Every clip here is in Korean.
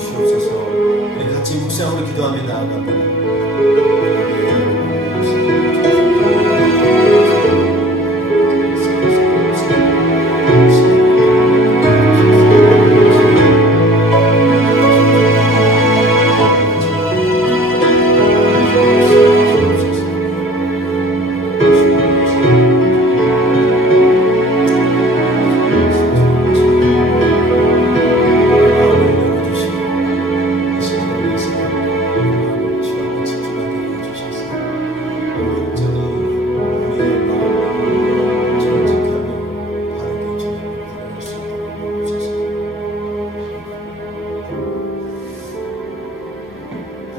주시옵소서. 우리 같이 묵상으로 기도하며 나아갑니다.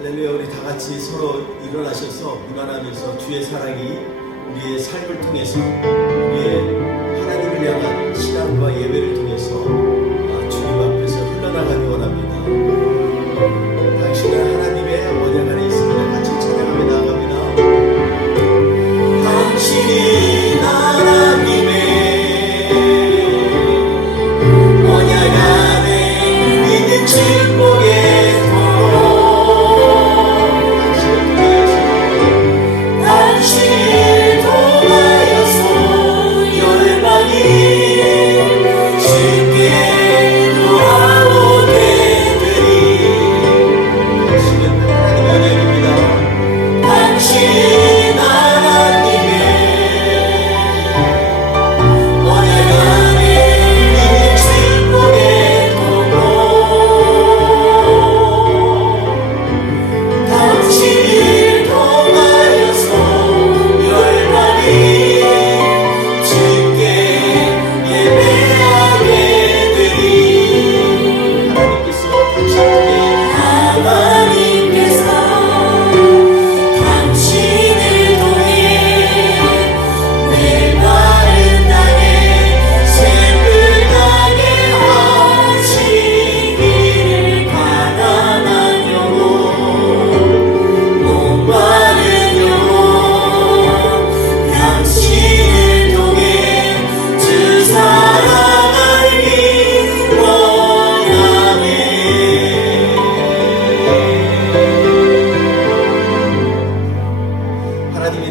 할렐루야. 우리 다 같이 서로 일어나셔서 문안하면서 주의 사랑이 우리의 삶을 통해서 우리의 하나님을 향한 신앙과 예배를 통해서 주님 앞에서 흘러나가기 원합니다. 당신은 하나님의 언약 안에 있습니다. 같이 찬양하며 나아갑니다. 당신이 하나님의 언약 안에 있는 축복의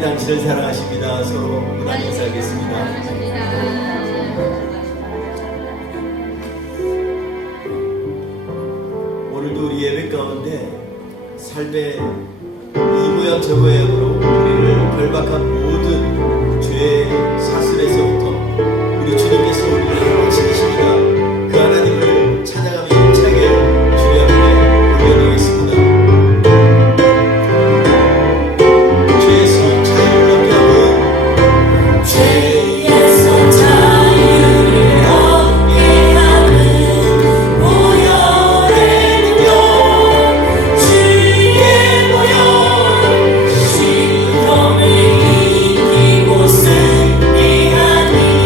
당신을 사랑하십니다. 서로 문안 인사하겠습니다. 오늘도 우리 예배 가운데 삶의 이 모양 저 모양으로 우리를 결박한 모든 죄의 사슬에서부터 우리 주님께서 우리를 건지시키시다. 그 하나님을 찬양하며 힘차게 주님 앞에 올려드리겠습니다. 이곳은 네 하늘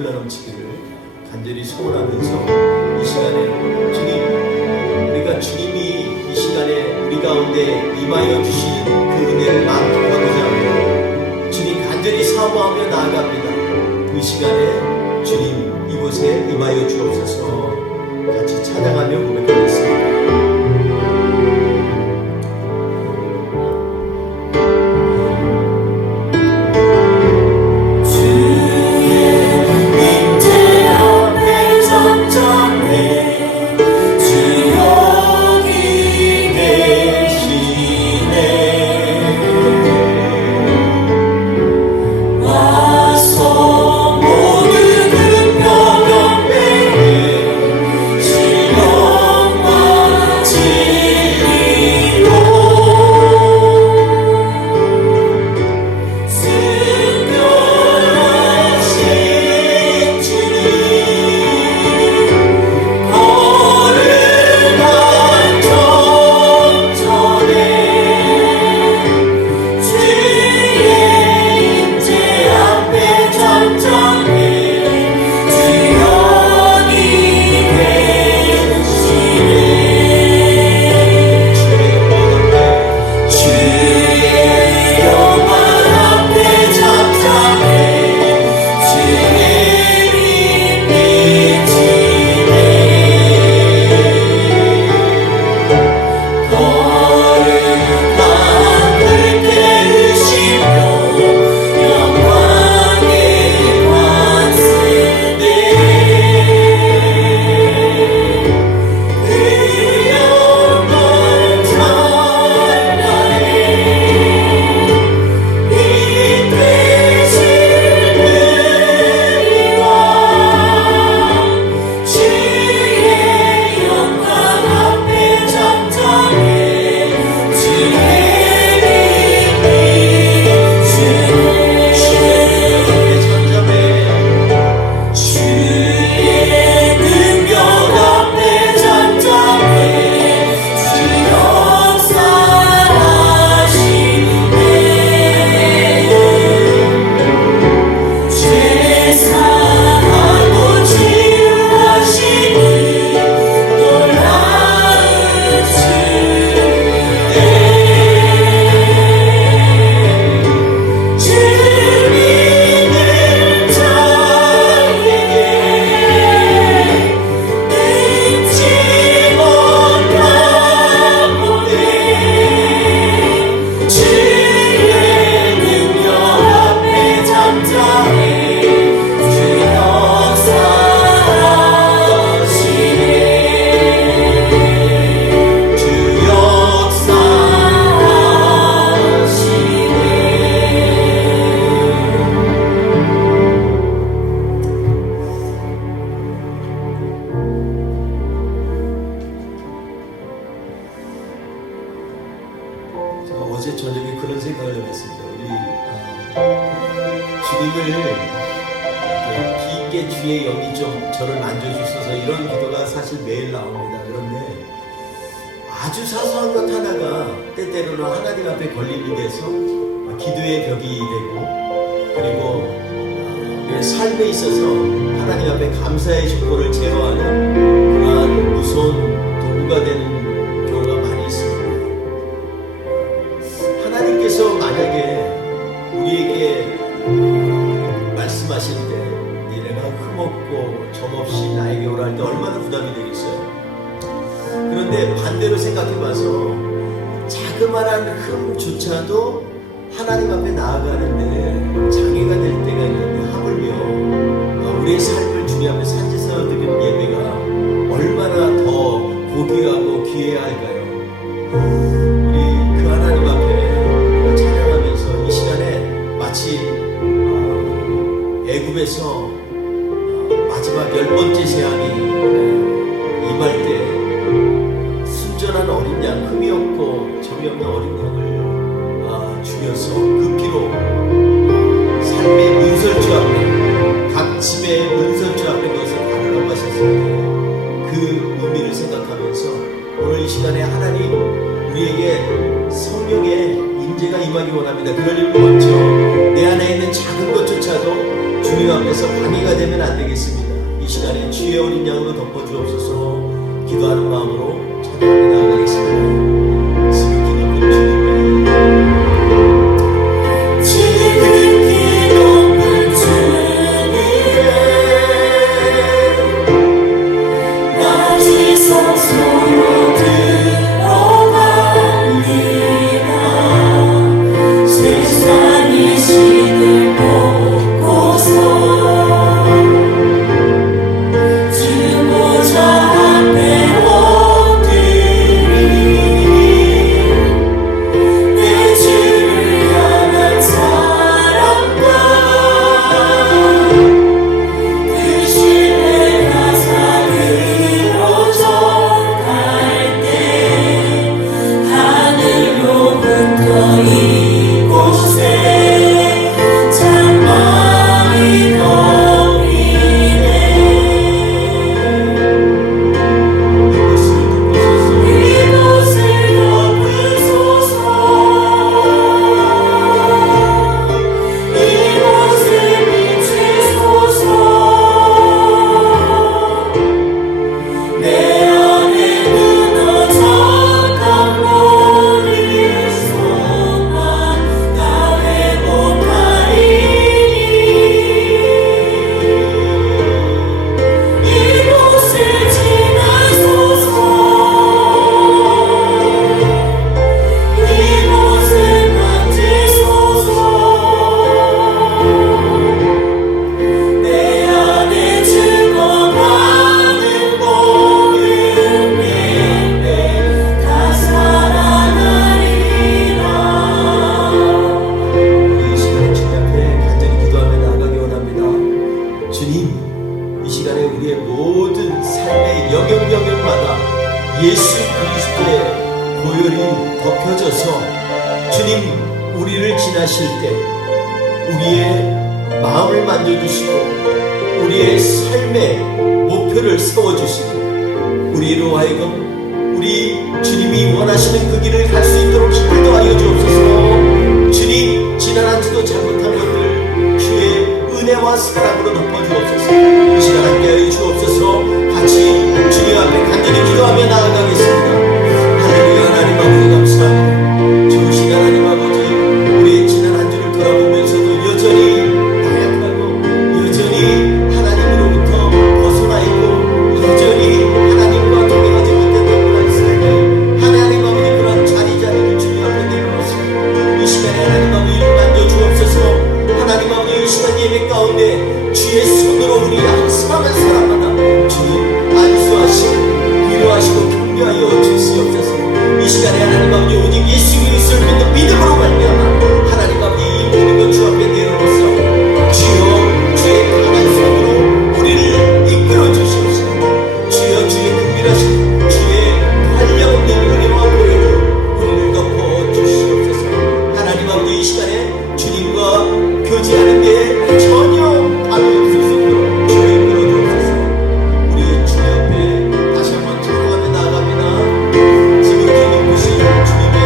흘러넘치기를 간절히 소원하면서 이 시간에 주님, 우리가 주님이 이 시간에 우리 가운데 임하여 주시는 그 은혜를 만족하고자 하고 주님 간절히 사모하며 나아갑니다. 이 시간에 주님 이곳에 임하여 주옵소서. 같이 찬양하며 고백하겠습니다. 어제 저녁에 그런 생각을 해봤습니다. 우리 주님을 이렇게 깊게 주의 영이 좀 저를 만져주셔서 이런 기도가 사실 매일 나옵니다. 그런데 아주 사소한 것 하나가 때때로는 하나님 앞에 걸림이 돼서 기도의 벽이 되고, 그리고 우리의 삶에 있어서 하나님 앞에 감사의 증거를 제어하는 그러한 무서운 도구가 되는 경우가 많이 있습니다. 하나님께서 만약에 우리에게 말씀하실 때 니네가 흠없고 점없이 나에게 오라 할 때 얼마나 부담이 되겠어요. 그런데 반대로 생각해봐서 자그마한 흠조차도 하나님 앞에 나아가는데 장애가 될 때가 있는데, 하물며 우리의 삶을 주님 앞에 산지서 드리는 예배가 얼마나 더 고귀하고 귀해야 할까요? 우리 그 하나님 앞에 찬양하면서 이 시간에 마치 애굽에서 마지막 10번째 재앙이 임할 때 순전한 어린 양, 흠이 없고 점이 없는 어린 양을 죽여서 그 피로 삶의 문설주 앞에, 각 집의 문설주 앞에 그것을 바르라고 하셨을 때 그 의미를 생각하면서 오늘 이 시간에 하나님 우리에게 성령의 임재가 임하기 원합니다. 그러려면 먼저 내 안에 있는 작은 것조차도 주님 주님 앞에서 방해가 되면 안 되겠습니다. 이 시간에 주의 어린 양으로 덮어주옵소서. 기도하는 마음으로 찬양하며 나아가겠습니다. 예수 그리스도의 보혈이 덮여져서 주님 우리를 지나실 때 우리의 마음을 만져주시고 우리의 삶의 목표를 세워주시고 우리로 하여금 우리 주님이 원하시는 그 길을 갈 수 있도록 힘을 더하여 주옵소서. 주님 지난 한 주도 잘못한 것들 주의 은혜와 사랑으로 덮어주옵소서. 이 시간 함께하여 주옵소서. 같이 주님 앞에 간절히 기도하며 나아가겠습니다. 할렐루야. 하나님 아버지 감사합니다. 좋으신 하나님 아버지 우리의 지난 한 주를 돌아보면서도 여전히 나약하고 여전히 하나님으로부터 벗어나 있고 여전히 하나님과 동행하지 못했던 그런 삶이 하나님 아버지 그런 자리를 주님 앞에 내려놓습니다. 이 시간에 하나님 아버지를 만져 주옵소서. 하나님 아버지 이 시간 예배 가운데 주의 손으로 우리 양심하는 사람마다 주님 안수하시고 위로하시고 격려하여 주시옵소서. 이 시간에 하나님 아버지 오직 예수 그리스도를 믿는 믿음으로 말미암아 하나님 아버지 이 모든 것 주 앞에 내려놓소. 주여 주의 강한 손으로 우리를 이끌어 주시옵소서. 주여 주의 긍휼하신 주의 한량없는 은혜와 보혈로 우리를 덮어 주시옵소서. 하나님 아버지 이 시간에 주님과 교제하는 게 전혀 답이 없을 수 있도록 주여 이끌어 주옵소서. 우리 주님 앞에 다시 한번 찬양하며 나아갑니다. 지금 주님 보신 주님의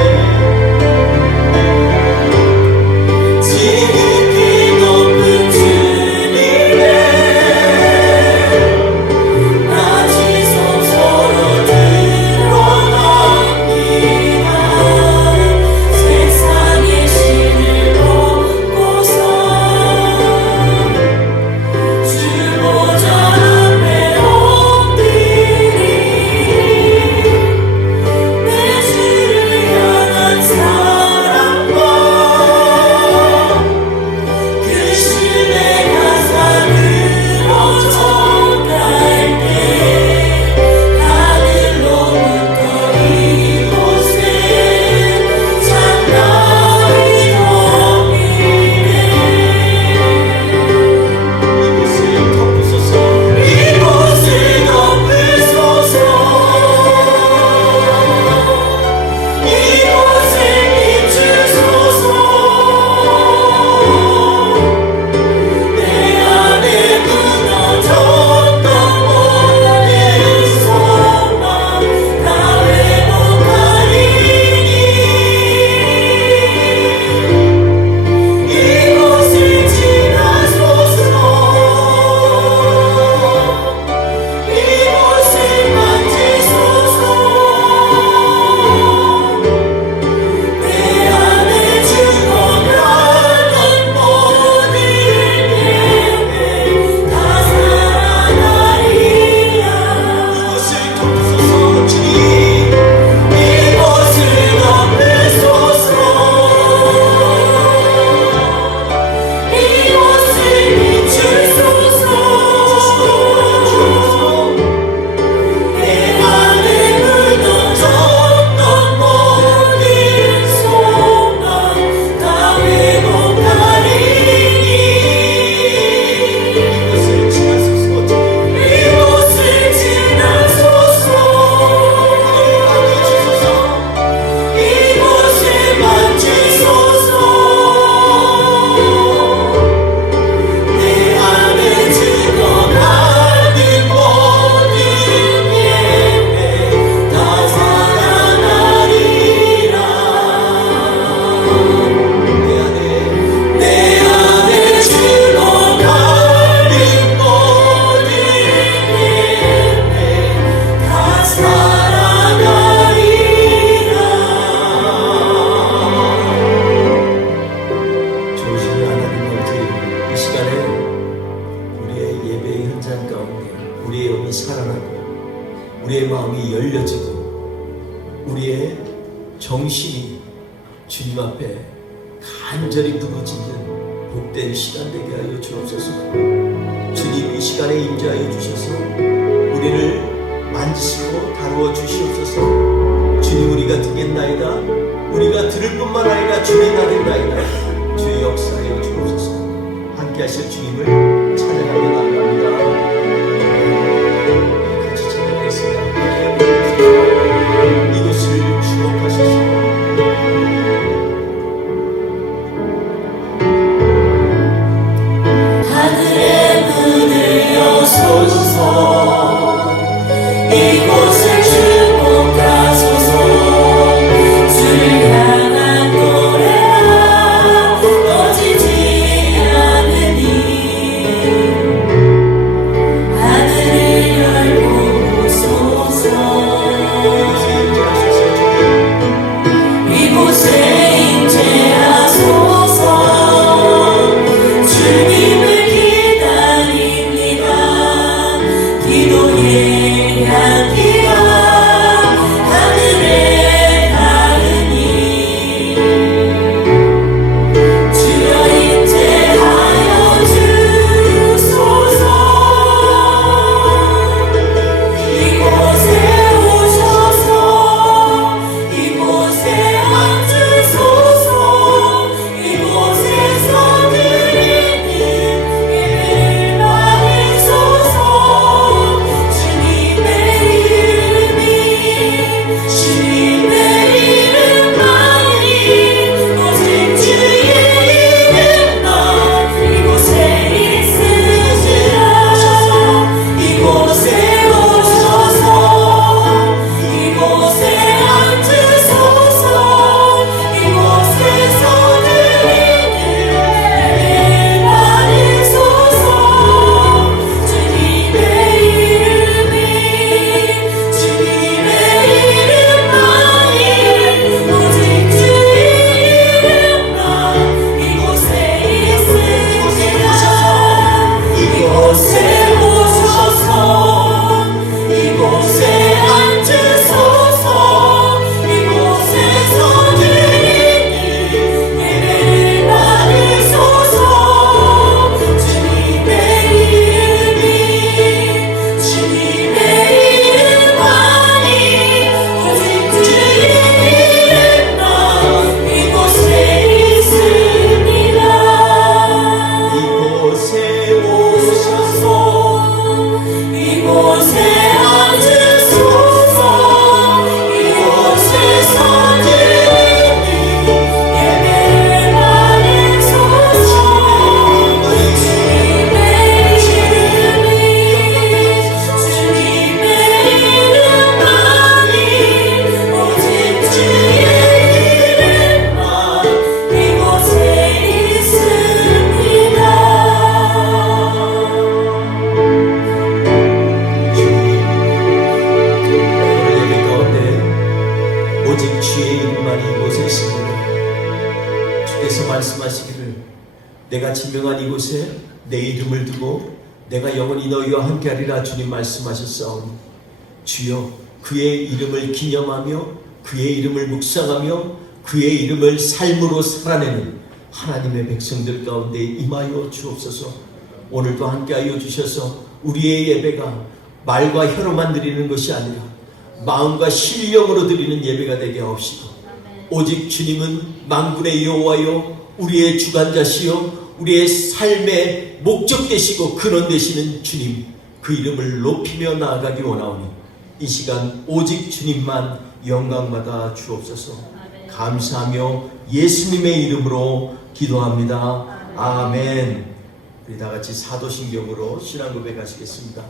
현장 가운데 우리의 영이 살아나고 우리의 마음이 열려지고 우리의 정신이 주님 앞에 간절히 부르짖는 복된 시간 되게 하여 주옵소서. 주님 이 시간에 임재하여 주셔서 우리를 만지시고 다루어 주시옵소서. 주님 우리가 듣겠나이다. 우리가 들을 뿐만 아니라 주님 나겠나이다. 주의 역사하여 주옵소서. 함께 하실 주님을 찬양하며 나아갑니다. 같이 찬양하겠습니다. 이곳을 주목하소서. 하늘의 문을 여소서. 이곳을 주목하소서. 주를 향한 노래가 꺼지지 않으니 하늘을 열고 오소서. 이곳에 임재하소서. 주님을 기다립니다. 기도의 향기가 하늘에 닿으니 주여 임재하여 주소서. 이곳에 오셔서 이곳에 앉으소서. 이곳에서 드리는 예배를 받으소서. 주님의 이름만이 오직 주의 이름만 이곳에 있으시라. 이곳에 오셔서 이곳에 앉으소서. 이곳에서 드리는 예배를 받으소서. 주님의 이름만이 오직 주의 이름만 이곳에 있으시라. 이곳에 오셔서 이곳에 앉으소서. 이곳에서 드리는 예배를 받으소서. 주님의 이름만이 오직 주의 이름만 이곳에 있습니다. 이곳에 오셔서 이곳에 앉으소서. 이곳에서 드리는 예배를 받으소서. 주님의 이름만이 오직 주의 이름만 이곳에 있습니다. 오늘 예배 가운데 오직 주의 이름만이 이곳에 있습니다. 주께서 말씀하시기를 내가 지명한 이곳에 내 이름을 두고 내가 영원히 너희와 함께하리라 주님 말씀하셨사오니 주여 그의 이름을 기념하며 그의 이름을 묵상하며 그의 이름을 삶으로 살아내는 하나님의 백성들 가운데 임하여 주옵소서. 오늘도 함께하여 주셔서 우리의 예배가 말과 혀로만 드리는 것이 아니라 마음과 신령으로 드리는 예배가 되게 하옵시고 오직 주님은 만군의 여호와여 우리의 주관자시여 우리의 삶의 목적 되시고 근원 되시는 주님 그 이름을 높이며 나아가기 원하오니 이 시간 오직 주님만 영광받아 주옵소서. 감사하며 예수님의 이름으로 기도합니다. 아멘. 우리 다 같이 사도신경으로 신앙 고백하시겠습니다.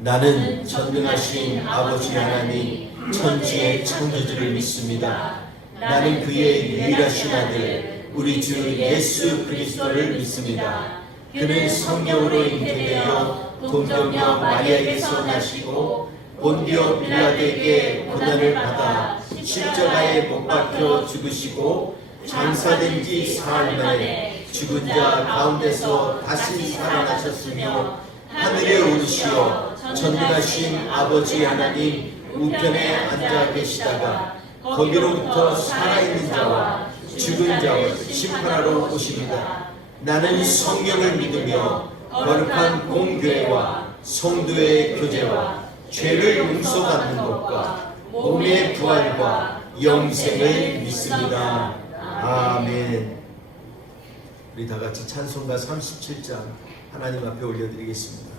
나는 전능하신 아버지 하나님 천지의 창조주를 믿습니다. 나는 그의 유일하신 아들 우리 주 예수 그리스도를 믿습니다. 그는 성령으로 잉태되어 동정녀 마리아에게서 나시고 본디오 빌라도에게 고난을 받아 십자가에 못 박혀 죽으시고 장사된 지 사흘 만에 죽은 자 가운데서 다시 살아나셨으며 하늘에 오르시고 주시어 전능하신 아버지 하나님 우편에 앉아 계시다가 거기로부터 살아있는 자와 죽은 자와 심판하러 오십니다. 나는 성경을 믿으며 거룩한 공교회와 성도의 교제와 죄를 용서받는 것과 몸의 부활과 영생을 믿습니다. 아멘. 우리 다 같이 찬송가 37장 하나님 앞에 올려드리겠습니다.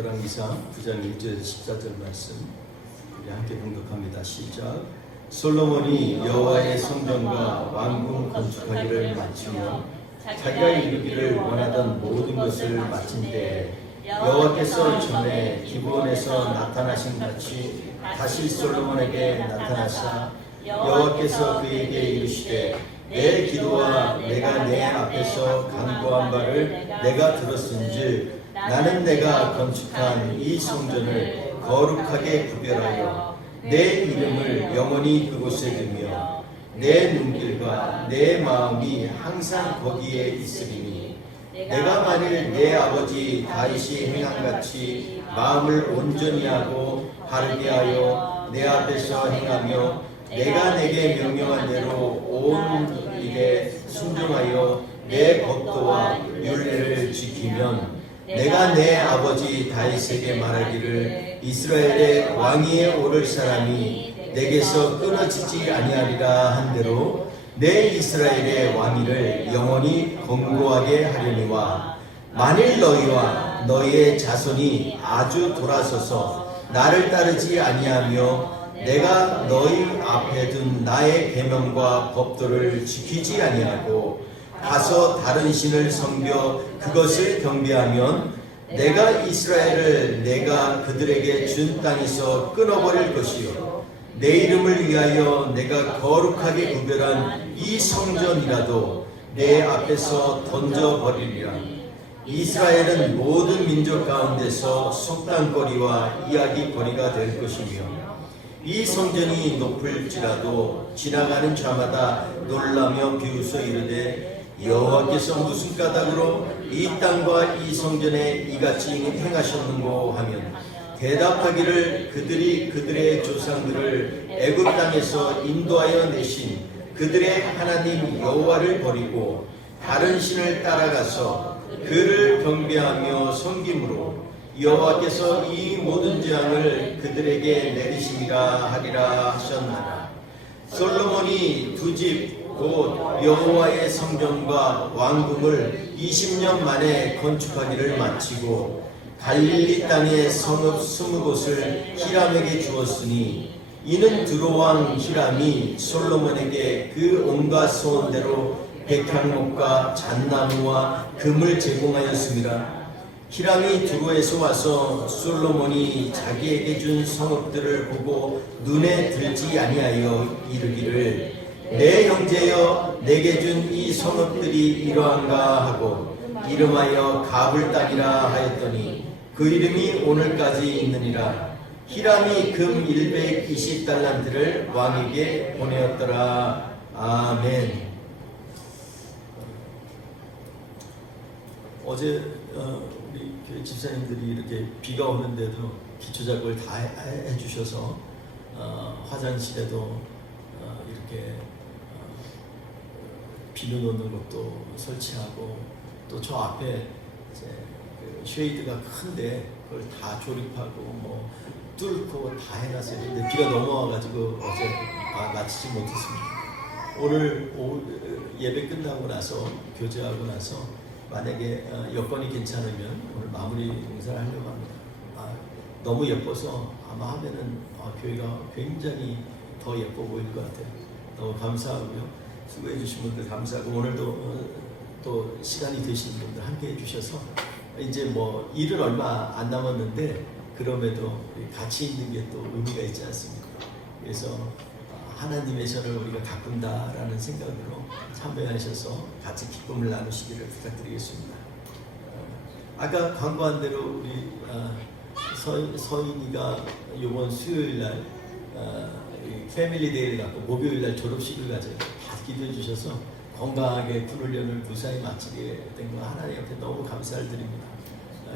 열왕기상 9장 1절 14절 말씀 우리 함께 봉독합니다. 시작. 솔로몬이 여호와의 성전과 왕궁 건축하기를 마치며 자기가 이루기를 원하던 모든 것을 마친 때에 여호와께서 전에 기브온에서 나타나신 같이 다시 솔로몬에게 나타나사 여호와께서 그에게 이르시되 내 기도와 내가 내 앞에서 간구한 바를 내가 들었은즉 나는 내가 건축한 이 성전을 거룩하게 구별하여 내 이름을 영원히 그곳에 두며 내 눈길과 내 마음이 항상 거기에 있으리니 내가 만일 내 아버지 다윗이 행함같이 마음을 온전히 하고 바르게 하여 내 앞에서 행하며 내가 내게 명령한 대로 온 일에 순종하여 내 법도와 율례를 지키면 내가 내 아버지 다윗에게 말하기를 이스라엘의 왕위에 오를 사람이 내게서 끊어지지 아니하리라 한대로 내 이스라엘의 왕위를 영원히 견고하게 하려니와 만일 너희와 너희의 자손이 아주 돌아서서 나를 따르지 아니하며 내가 너희 앞에 둔 나의 계명과 법도를 지키지 아니하고 가서 다른 신을 섬겨 그것을 경배하면 내가 이스라엘을 내가 그들에게 준 땅에서 끊어버릴 것이요 내 이름을 위하여 내가 거룩하게 구별한 이 성전이라도 내 앞에서 던져버리리라. 이스라엘은 모든 민족 가운데서 속단거리와 이야기거리가 될 것이며 이 성전이 높을지라도 지나가는 자마다 놀라며 비웃어 이르되 여호와께서 무슨 까닭으로 이 땅과 이 성전에 이같이 행하셨는고 하면 대답하기를 그들이 그들의 조상들을 애굽 땅에서 인도하여 내신 그들의 하나님 여호와를 버리고 다른 신을 따라가서 그를 경배하며 섬김으로 여호와께서 이 모든 재앙을 그들에게 내리심이라 하리라 하셨나라. 솔로몬이 두 집 곧 여호와의 성전과 왕궁을 20년 만에 건축하기를 마치고 갈릴리 땅의 성읍 20곳을 히람에게 주었으니 이는 두로왕 히람이 솔로몬에게 그 온갖 소원대로 백향목과 잣나무와 금을 제공하였습니다. 히람이 두로에서 와서 솔로몬이 자기에게 준 성읍들을 보고 눈에 들지 아니하여 이르기를 내 형제여 내게 준 이 성읍들이 이러한가 하고 이름하여 가불 땅이라 하였더니 그 이름이 오늘까지 있느니라. 히람이 금 120달란트를 왕에게 보내었더라. 아멘. 어제 우리 교회 집사님들이 이렇게 비가 오는데도 기초 작업을 다 해주셔서 화장실에도 이렇게 비누 놓는 것도 설치하고 또 저 앞에 이제 그 쉐이드가 큰데 그걸 다 조립하고 뭐 뚫고 다 해놨어요. 근데 비가 넘어와가지고 어제 마치지 못했습니다. 오늘 예배 끝나고 나서 교제하고 나서 만약에 여건이 괜찮으면 오늘 마무리 공사를 하려고 합니다. 너무 예뻐서 아마 하면은 교회가 굉장히 더 예뻐 보일 것 같아요. 너무 감사하고요. 수고해 주신 분들 감사하고 오늘도 또 시간이 되신 분들 함께 해주셔서 이제 뭐 일은 얼마 안 남았는데 그럼에도 같이 있는 게 또 의미가 있지 않습니까? 그래서 하나님의 전을 우리가 가꾼다라는 생각으로 참여하셔서 같이 기쁨을 나누시기를 부탁드리겠습니다. 아까 광고한 대로 우리 서인이가 이번 수요일날 패밀리 데이를 갖고 목요일날 졸업식을 가져요. 다 기도해 주셔서 건강하게 군훈련을 무사히 마치게 된 거 하나님 앞에 너무 감사를 드립니다.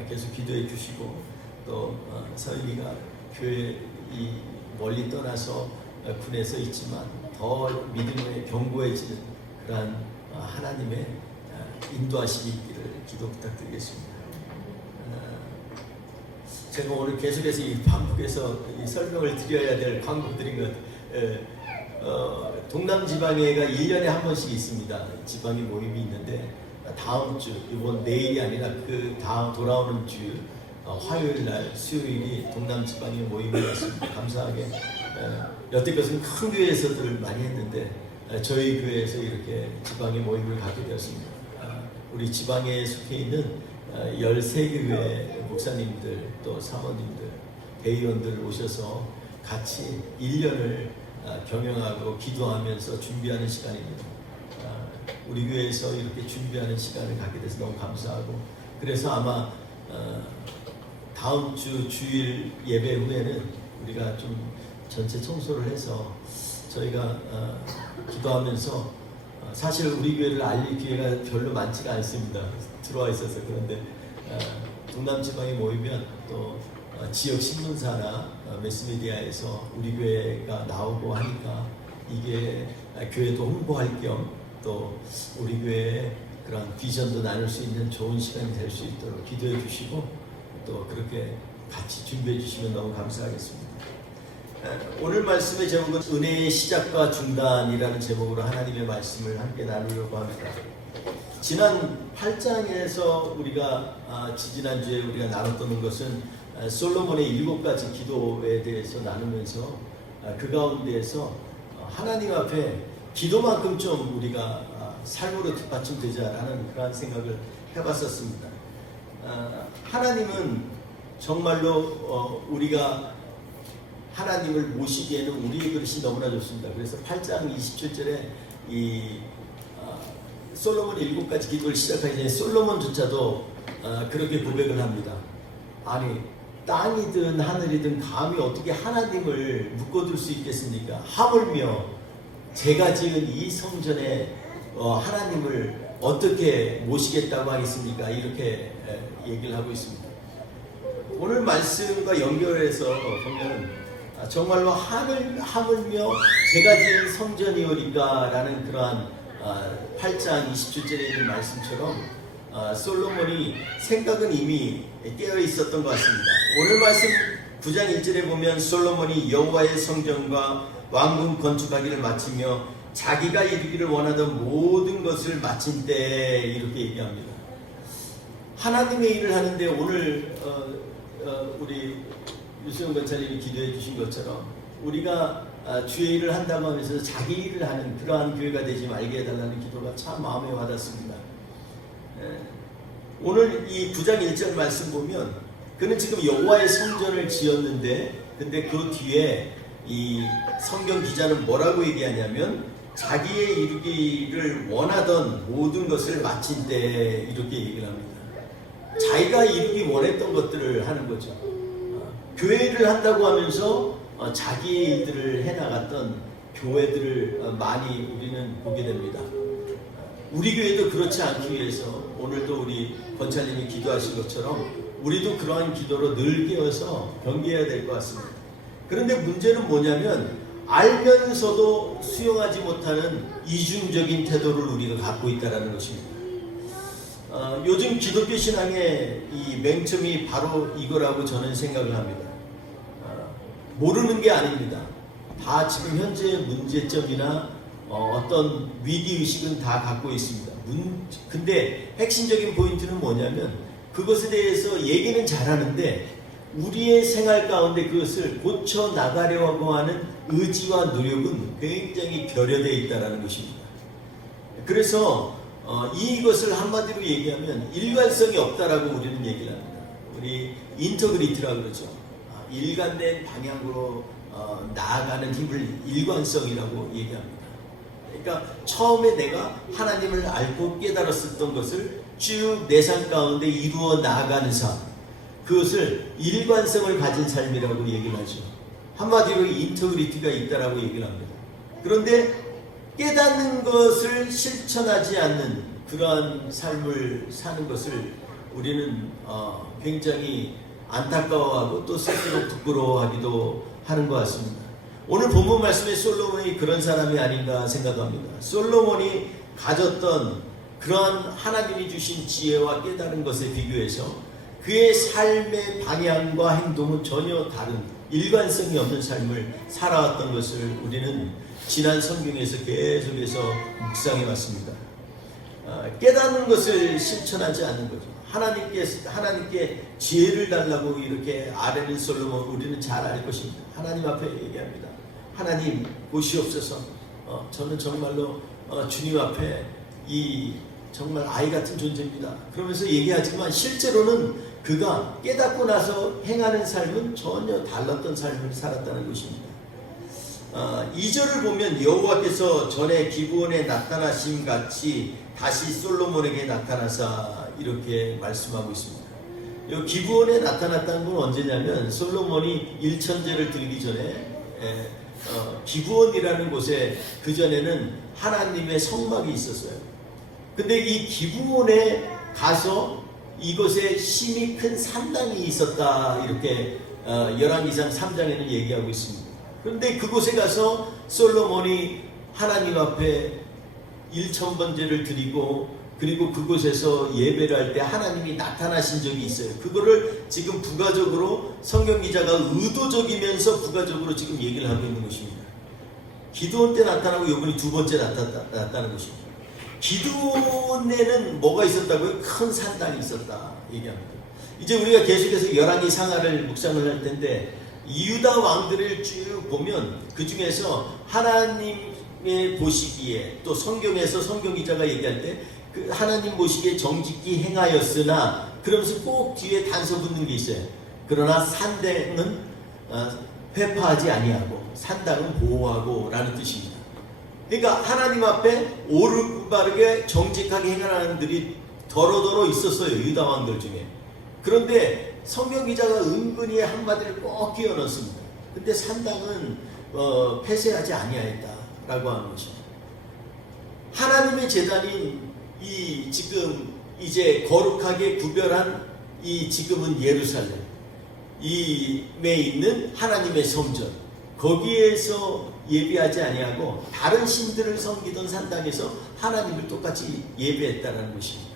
계속 기도해 주시고 또 서인이가 교회 멀리 떠나서 군에서 있지만 더 믿음에 견고해지는 그러한 하나님의 인도하심이 있기를 기도 부탁드리겠습니다. 제가 오늘 계속해서 이 반복해서 설명을 드려야 될 광고들인 것 동남 지방회가 1년에 한 번씩 있습니다. 지방의 모임이 있는데 다음 주, 이번 내일이 아니라 그 다음 돌아오는 주 화요일 날 수요일이 동남 지방의 모임이었습니다. 감사하게 여태껏은 큰 교회에서들 많이 했는데 저희 교회에서 이렇게 지방의 모임을 갖게 되었습니다. 우리 지방에 속해 있는 13교회 목사님들 또 사모님들 대의원들 오셔서 같이 1년을 경영하고 기도하면서 준비하는 시간입니다. 우리 교회에서 이렇게 준비하는 시간을 갖게 돼서 너무 감사하고 그래서 아마 다음 주 주일 예배 후에는 우리가 좀 전체 청소를 해서 저희가 기도하면서 사실 우리 교회를 알릴 기회가 별로 많지가 않습니다. 들어와 있어서. 그런데 동남지방에 모이면 또 지역 신문사나 매스미디어에서 우리 교회가 나오고 하니까 이게 교회도 홍보할 겸 또 우리 교회의 그런 비전도 나눌 수 있는 좋은 시간이 될 수 있도록 기도해 주시고 또 그렇게 같이 준비해 주시면 너무 감사하겠습니다. 오늘 말씀의 제목은 은혜의 시작과 중단이라는 제목으로 하나님의 말씀을 함께 나누려고 합니다. 지난 8장에서 우리가 지지난주에 우리가 나눴던 것은 솔로몬의 7가지 기도에 대해서 나누면서 그 가운데에서 하나님 앞에 기도만큼 좀 우리가 삶으로 뒷받침되자라는 그런 생각을 해봤었습니다. 하나님은 정말로 우리가 하나님을 모시기에는 우리의 그릇이 너무나 좋습니다. 그래서 8장 27절에 이 솔로몬의 7가지 기도를 시작하기 전에 솔로몬조차도 그렇게 고백을 합니다. 아니, 땅이든 하늘이든 감히 어떻게 하나님을 묶어둘 수 있겠습니까? 하물며 제가 지은 이 성전에 하나님을 어떻게 모시겠다고 하겠습니까? 이렇게 얘기를 하고 있습니다. 오늘 말씀과 연결해서 보면 정말로 하물며 제가 지은 성전이오리까 라는 그러한 8장 27절에 있는 말씀처럼 솔로몬이 생각은 이미 깨어 있었던 것 같습니다. 오늘 말씀 9장 1절에 보면 솔로몬이 여호와의 성전과 왕궁 건축하기를 마치며 자기가 이루기를 원하던 모든 것을 마친 때 이렇게 얘기합니다. 하나님의 일을 하는데 오늘 우리 유수영 권사님이 기도해 주신 것처럼 우리가 주의 일을 한다고 하면서 자기 일을 하는 그러한 교회가 되지 말게 해달라는 기도가 참 마음에 와닿습니다. 오늘 이 9장 1절 말씀 보면 그는 지금 여호와의 성전을 지었는데 근데 그 뒤에 이 성경 기자는 뭐라고 얘기하냐면 자기의 이루기를 원하던 모든 것을 마친 때 이렇게 얘기를 합니다. 자기가 이루기 원했던 것들을 하는 거죠. 교회를 한다고 하면서 자기의 일들을 해나갔던 교회들을 많이 우리는 보게 됩니다. 우리 교회도 그렇지 않기 위해서 오늘도 우리 권사님이 기도하신 것처럼 우리도 그러한 기도로 늘 깨어서 경계해야 될 것 같습니다. 그런데 문제는 뭐냐면 알면서도 수용하지 못하는 이중적인 태도를 우리가 갖고 있다는 것입니다. 요즘 기독교 신앙의 이 맹점이 바로 이거라고 저는 생각을 합니다. 모르는 게 아닙니다. 다 지금 현재 문제점이나 어떤 위기의식은 다 갖고 있습니다. 근데 핵심적인 포인트는 뭐냐면 그것에 대해서 얘기는 잘하는데 우리의 생활 가운데 그것을 고쳐 나가려고 하는 의지와 노력은 굉장히 결여되어 있다는 것입니다. 그래서 이것을 한마디로 얘기하면 일관성이 없다라고 우리는 얘기를 합니다. 우리 인터그리티라고 그러죠. 일관된 방향으로 나아가는 힘을 일관성이라고 얘기합니다. 그러니까 처음에 내가 하나님을 알고 깨달았었던 것을 쭉 내 삶 가운데 이루어 나아가는 삶, 그것을 일관성을 가진 삶이라고 얘기를 하죠. 한마디로 인터그리티가 있다라고 얘기를 합니다. 그런데 깨닫는 것을 실천하지 않는 그러한 삶을 사는 것을 우리는 굉장히 안타까워하고 또 스스로 부끄러워하기도 하는 것 같습니다. 오늘 본문 말씀에 솔로몬이 그런 사람이 아닌가 생각합니다. 솔로몬이 가졌던 그러한 하나님이 주신 지혜와 깨달은 것에 비교해서 그의 삶의 방향과 행동은 전혀 다른 일관성이 없는 삶을 살아왔던 것을 우리는 지난 성경에서 계속해서 묵상해 왔습니다. 깨닫는 것을 실천하지 않는 거죠. 하나님께 지혜를 달라고 이렇게 아뢰는 솔로몬 우리는 잘 알 것입니다. 하나님 앞에 얘기합니다. 하나님 보시옵소서. 저는 정말로 주님 앞에 이 정말 아이 같은 존재입니다. 그러면서 얘기하지만 실제로는 그가 깨닫고 나서 행하는 삶은 전혀 달랐던 삶을 살았다는 것입니다. 2절을 보면 여호와께서 전에 기브온에 나타나심 같이 다시 솔로몬에게 나타나사 이렇게 말씀하고 있습니다. 이 기브온에 나타났다는 건 언제냐면 솔로몬이 일천제를 드리기 전에 기브온이라는 곳에 그 전에는 하나님의 성막이 있었어요. 근데 이 기브온에 가서 이곳에 심히 큰 산당이 있었다 이렇게 열왕기상 3장에는 얘기하고 있습니다. 그런데 그곳에 가서 솔로몬이 하나님 앞에 1000번제를 드리고 그리고 그곳에서 예배를 할 때 하나님이 나타나신 적이 있어요. 그거를 지금 부가적으로 성경 기자가 의도적이면서 부가적으로 지금 얘기를 하고 있는 것입니다. 기도원 때 나타나고 이번이 두 번째 나타나는 것입니다. 기드온에는 뭐가 있었다고요? 큰 산당이 있었다 얘기합니다. 이제 우리가 계속해서 열왕기 상하를 묵상을 할 텐데 유다 왕들을 쭉 보면 그 중에서 하나님의 보시기에 또 성경에서 성경 기자가 얘기할 때 그 하나님 보시기에 정직히 행하였으나 그러면서 꼭 뒤에 단서 붙는 게 있어요. 그러나 산당은 회파하지 아니하고 산당은 보호하고 라는 뜻입니다. 그러니까 하나님 앞에 올바르게 정직하게 행하는 들이 더러더러 있었어요. 유다 왕들 중에. 그런데 성경 기자가 은근히 한마디를 꼭 끼워 넣습니다. 근데 산당은 폐쇄하지 아니하였다라고 하는 것입니다. 하나님의 제단인 이 지금 이제 거룩하게 구별한 이 지금은 예루살렘 이에 있는 하나님의 성전 거기에서 예배하지 아니하고 다른 신들을 섬기던 산당에서 하나님을 똑같이 예배했다는 것입니다.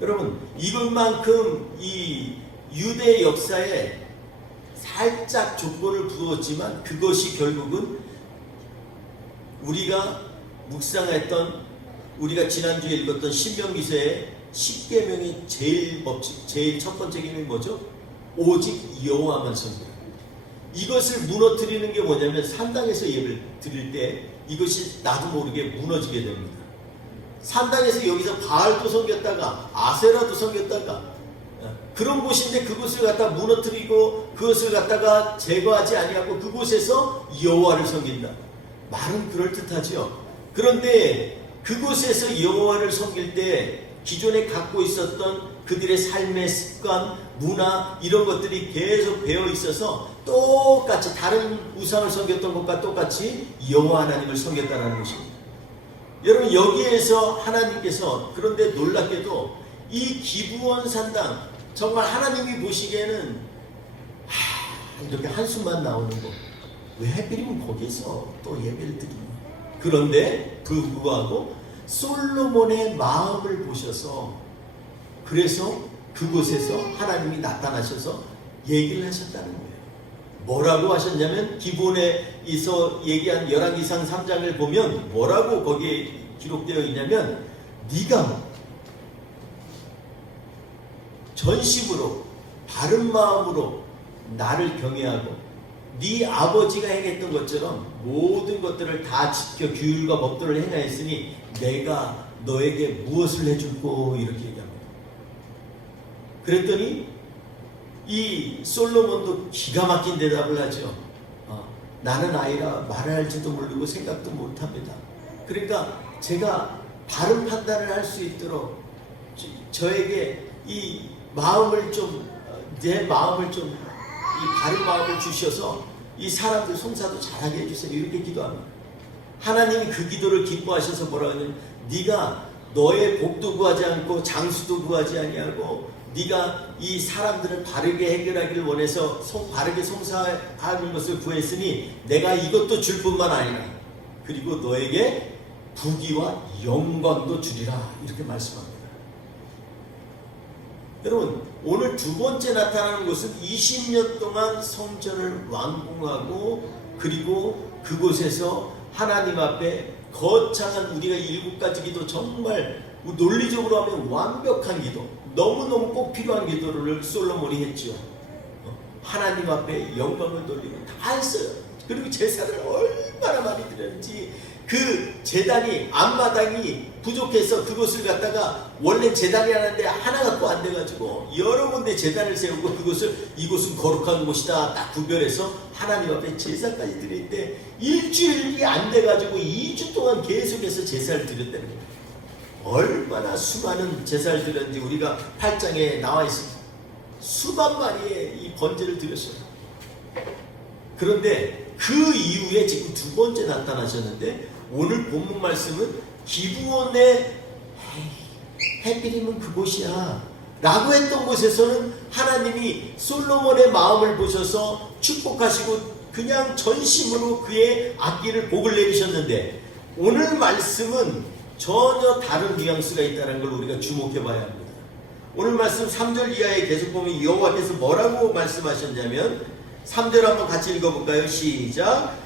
여러분 이것만큼 이 유대 역사에 살짝 조건을 두었지만 그것이 결국은 우리가 묵상했던 우리가 지난주에 읽었던 신명기서의 10계명의 제일 첫 번째 계명이 뭐죠? 오직 여호와만 섬기라. 이것을 무너뜨리는 게 뭐냐면 산당에서 예배를 드릴 때 이것이 나도 모르게 무너지게 됩니다. 산당에서 여기서 바알도 섬겼다가 아세라도 섬겼다가 그런 곳인데 그곳을 갖다 무너뜨리고 그것을 갖다가 제거하지 아니하고 그곳에서 여호와를 섬긴다. 말은 그럴듯하죠. 그런데 그곳에서 여호와를 섬길 때 기존에 갖고 있었던 그들의 삶의 습관, 문화 이런 것들이 계속 배어 있어서 똑같이 다른 우상을 섬겼던 것과 똑같이 여호와 하나님을 섬겼다는 것입니다. 여러분 여기에서 하나님께서 그런데 놀랍게도 이 기브온 산당 정말 하나님이 보시기에는 이렇게 한숨만 나오는 거 왜 하필이면 거기서 또 예배를 드리냐. 그런데 불구하고 솔로몬의 마음을 보셔서 그래서 그곳에서 하나님이 나타나셔서 얘기를 하셨다는 거예요. 뭐라고 하셨냐면 기본에서 얘기한 열왕기상 3장을 보면 뭐라고 거기에 기록되어 있냐면 네가 전심으로 바른 마음으로 나를 경외하고 네 아버지가 행했던 것처럼 모든 것들을 다 지켜 규율과 법도를 행하였으니 내가 너에게 무엇을 해줄꼬 이렇게 얘기합니다. 그랬더니 이 솔로몬도 기가 막힌 대답을 하죠. 나는 아이라 말을 할지도 모르고 생각도 못합니다. 그러니까 제가 바른 판단을 할 수 있도록 저에게 이 마음을 좀 내 마음을 좀 이 바른 마음을 주셔서 이 사람들 송사도 잘하게 해주세요. 이렇게 기도합니다. 하나님이 그 기도를 기뻐하셔서 뭐라 하냐면 네가 너의 복도 구하지 않고 장수도 구하지 아니하고 네가 이 사람들을 바르게 해결하기를 원해서 바르게 송사하는 것을 구했으니 내가 이것도 줄 뿐만 아니라 그리고 너에게 부귀와 영광도 주리라 이렇게 말씀합니다. 여러분 오늘 두 번째 나타나는 것은 20년 동안 성전을 완공하고 그리고 그곳에서 하나님 앞에 거창한 우리가 7가지 기도 정말 논리적으로 하면 완벽한 기도 너무너무 꼭 필요한 기도를 솔로몬이 했죠. 하나님 앞에 영광을 돌리고 다 했어요. 그리고 제사를 얼마나 많이 드렸는지 그 제단이 앞마당이 부족해서 그것을 갖다가 원래 제단이 하는데 하나 갖고 안 돼가지고 여러 군데 제단을 세우고 이곳은 거룩한 곳이다 딱 구별해서 하나님 앞에 제사까지 드릴 때 일주일이 안 돼가지고 2주 동안 계속해서 제사를 드렸다는 거예요. 얼마나 수많은 제사를 드렸는지 우리가 8장에 나와 있습니다. 수만 마리의 이 번제를 드렸어요. 그런데 그 이후에 지금 두 번째 나타나셨는데 오늘 본문 말씀은 기브온의 해필이면 그곳이야 라고 했던 곳에서는 하나님이 솔로몬의 마음을 보셔서 축복하시고 그냥 전심으로 그의 악기를 복을 내리셨는데 오늘 말씀은 전혀 다른 뉘앙스가 있다는 걸 우리가 주목해 봐야 합니다. 오늘 말씀 3절 이하에 계속 보면 여호와께서 뭐라고 말씀하셨냐면 3절 한번 같이 읽어볼까요? 시작.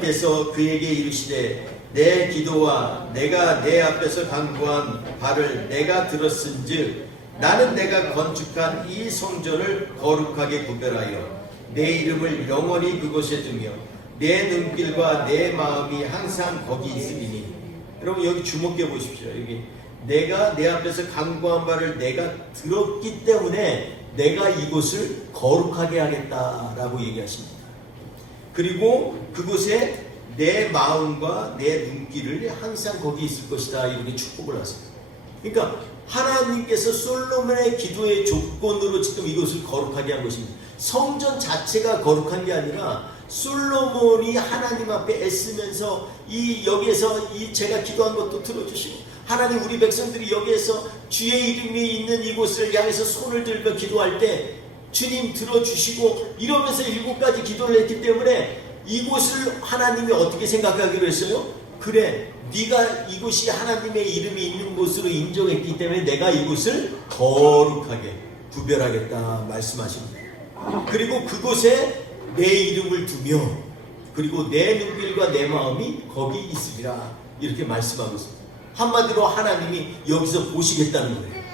그에서 그에게 이르시되 내 기도와 내가 내 앞에서 간구한 바를 내가 들었은즉 나는 내가 건축한 이 성전을 거룩하게 구별하여 내 이름을 영원히 그곳에 두며 내 눈길과 내 마음이 항상 거기 있으리니. 여러분 여기 주목해 보십시오. 여기 내가 내 앞에서 간구한 바를 내가 들었기 때문에 내가 이곳을 거룩하게 하겠다라고 얘기하십니다. 그리고 그곳에 내 마음과 내 눈길을 항상 거기 있을 것이다 이렇게 축복을 하세요. 그러니까 하나님께서 솔로몬의 기도의 조건으로 지금 이것을 거룩하게 한 것입니다. 성전 자체가 거룩한 게 아니라 솔로몬이 하나님 앞에 애쓰면서 여기에서 제가 기도한 것도 들어주시고 하나님 우리 백성들이 여기에서 주의 이름이 있는 이곳을 향해서 손을 들며 기도할 때 주님 들어주시고 이러면서 7가지 기도를 했기 때문에 이곳을 하나님이 어떻게 생각하기로 했어요? 그래 네가 이곳이 하나님의 이름이 있는 곳으로 인정했기 때문에 내가 이곳을 거룩하게 구별하겠다 말씀하십니다. 그리고 그곳에 내 이름을 두며 그리고 내 눈길과 내 마음이 거기 있으리라 이렇게 말씀하고 있습니다. 한마디로 하나님이 여기서 보시겠다는 거예요.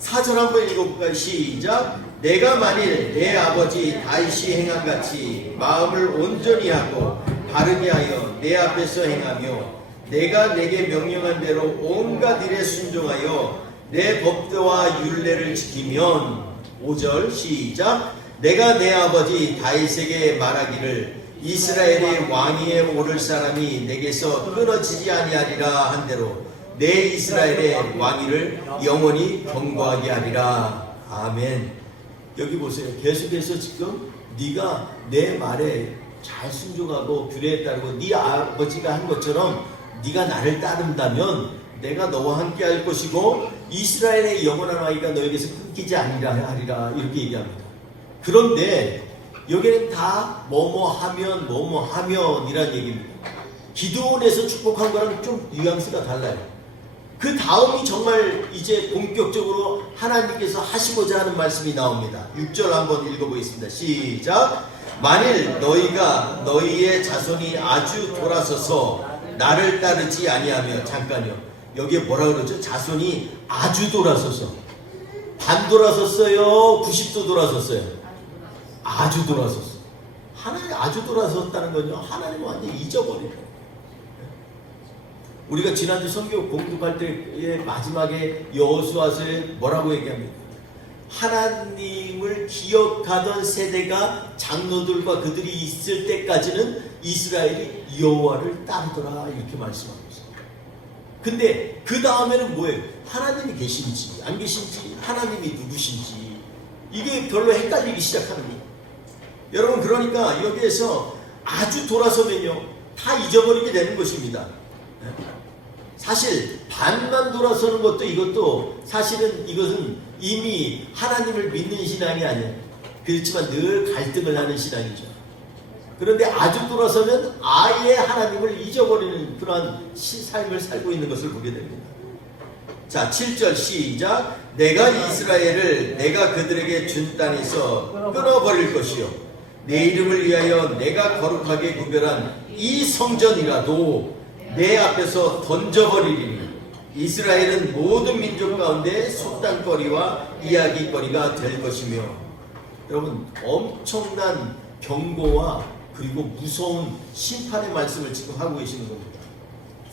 4절 한번 읽어볼까요? 시작. 내가 만일 내 아버지 다윗이 행한 같이 마음을 온전히 하고 바르게 하여 내 앞에서 행하며 내가 내게 명령한 대로 온갖 일에 순종하여 내 법도와 율례를 지키면 5절 시작. 내가 내 아버지 다윗에게 말하기를 이스라엘의 왕위에 오를 사람이 내게서 끊어지지 아니하리라 한 대로 내 이스라엘의 왕위를 영원히 경고하게 하리라. 아멘. 여기 보세요. 계속해서 지금 네가 내 말에 잘 순종하고 규례에 따르고 네 아버지가 한 것처럼 네가 나를 따른다면 내가 너와 함께 할 것이고 이스라엘의 영원한 왕위가 너에게서 끊기지 아니하리라 이렇게 얘기합니다. 그런데 여기는 다 뭐뭐하면 이란 얘기입니다. 기도원에서 축복한 거랑 좀 뉘앙스가 달라요. 그 다음이 정말 이제 본격적으로 하나님께서 하시고자 하는 말씀이 나옵니다. 6절 한번 읽어보겠습니다. 시작. 만일 너희가 너희의 자손이 아주 돌아서서 나를 따르지 아니하며 잠깐요. 여기에 뭐라 그러죠? 자손이 아주 돌아서서 반 돌아섰어요? 90도 돌아섰어요? 아주 돌아섰어. 하나님 아주 돌아섰다는 건요. 하나님은 완전히 잊어버려요. 우리가 지난주 성경 공독할 때의 마지막에 여호수아서에 뭐라고 얘기합니까? 하나님을 기억하던 세대가 장로들과 그들이 있을 때까지는 이스라엘이 여호와를 따르더라 이렇게 말씀하고 있어요. 근데 그 다음에는 뭐예요? 하나님이 계신지 안 계신지 하나님이 누구신지 이게 별로 헷갈리기 시작하는 거예요. 여러분 그러니까 여기에서 아주 돌아서면요 다 잊어버리게 되는 것입니다. 사실 반만 돌아서는 것도 이것도 사실은 이것은 이미 하나님을 믿는 신앙이 아니에요. 그렇지만 늘 갈등을 하는 신앙이죠. 그런데 아주 돌아서면 아예 하나님을 잊어버리는 그러한 삶을 살고 있는 것을 보게 됩니다. 자 7절 시작. 내가 이스라엘을 내가 그들에게 준 땅에서 끊어버릴 것이요 내 이름을 위하여 내가 거룩하게 구별한 이 성전이라도 내 앞에서 던져버리리니 이스라엘은 모든 민족 가운데 속단거리와 이야기거리가 될 것이며. 여러분 엄청난 경고와 그리고 무서운 심판의 말씀을 지금 하고 계시는 겁니다.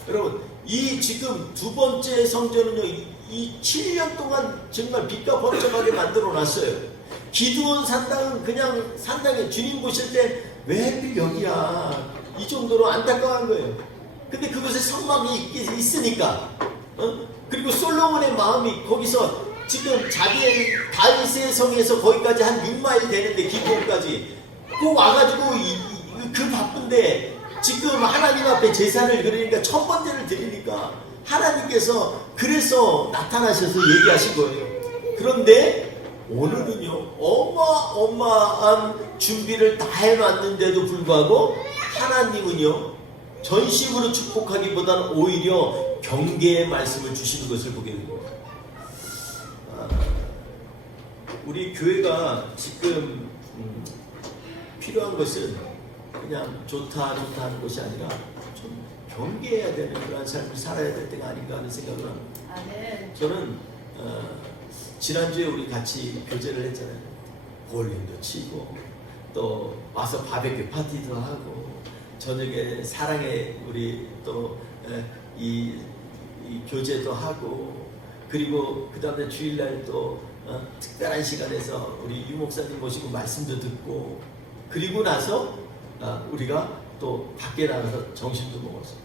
여러분 이 지금 두 번째 성전은요 이 7년 동안 정말 빛과 번쩍하게 만들어 놨어요. 기드온 산당은 그냥 산당에 주님 보실 때 왜 하필 여기야 이 정도로 안타까운 거예요. 근데 그곳에 성막이 있으니까 그리고 솔로몬의 마음이 거기서 지금 자기의 다윗의 성에서 거기까지 한 6마일 되는데 기드온까지 꼭 와가지고 그 바쁜데 지금 하나님 앞에 제사를 그러니까 첫 번째를 드리니까 하나님께서 그래서 나타나셔서 얘기하신 거예요. 그런데 오늘은요 어마어마한 준비를 다 해놨는데도 불구하고 하나님은요 전심으로 축복하기보다는 오히려 경계의 말씀을 주시는 것을 보게 됩니다. 우리 교회가 지금 필요한 것은 그냥 좋다 하는 것이 아니라 좀 경계해야 되는 그런 삶을 살아야 될 때가 아닌가 하는 생각을 합니다. 아멘. 저는 지난주에 우리 같이 교제를 했잖아요. 볼링도 치고 또 와서 바베큐 파티도 하고 저녁에 사랑의 우리 또 이 교제도 하고 그리고 그 다음에 주일날 또 특별한 시간에서 우리 유 목사님 모시고 말씀도 듣고 그리고 나서 우리가 또 밖에 나가서 점심도 먹었어요.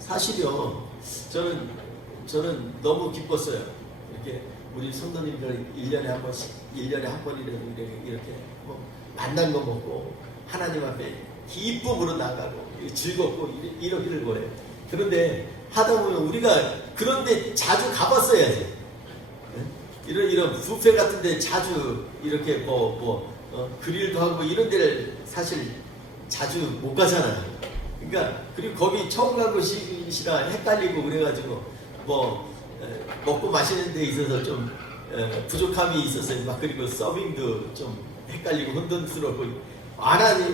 사실요 저는 너무 기뻤어요. 이렇게 우리 성도님들 1년에 한 번씩 1년에 한 번이라도 이렇게 뭐 만난 거 먹고 하나님 앞에 기쁨으로 나가고 즐겁고 이러기를 원해요. 그런데 하다 보면 우리가 그런데 자주 가봤어야지. 이런 뷔페 같은데 자주 이렇게 그릴도 하고 이런 데를 사실 자주 못 가잖아요. 그러니까 그리고 거기 처음 간 곳이라 헷갈리고 그래가지고 먹고 마시는 데 있어서 좀 부족함이 있었어요. 막 그리고 서빙도 좀 헷갈리고 혼돈스럽고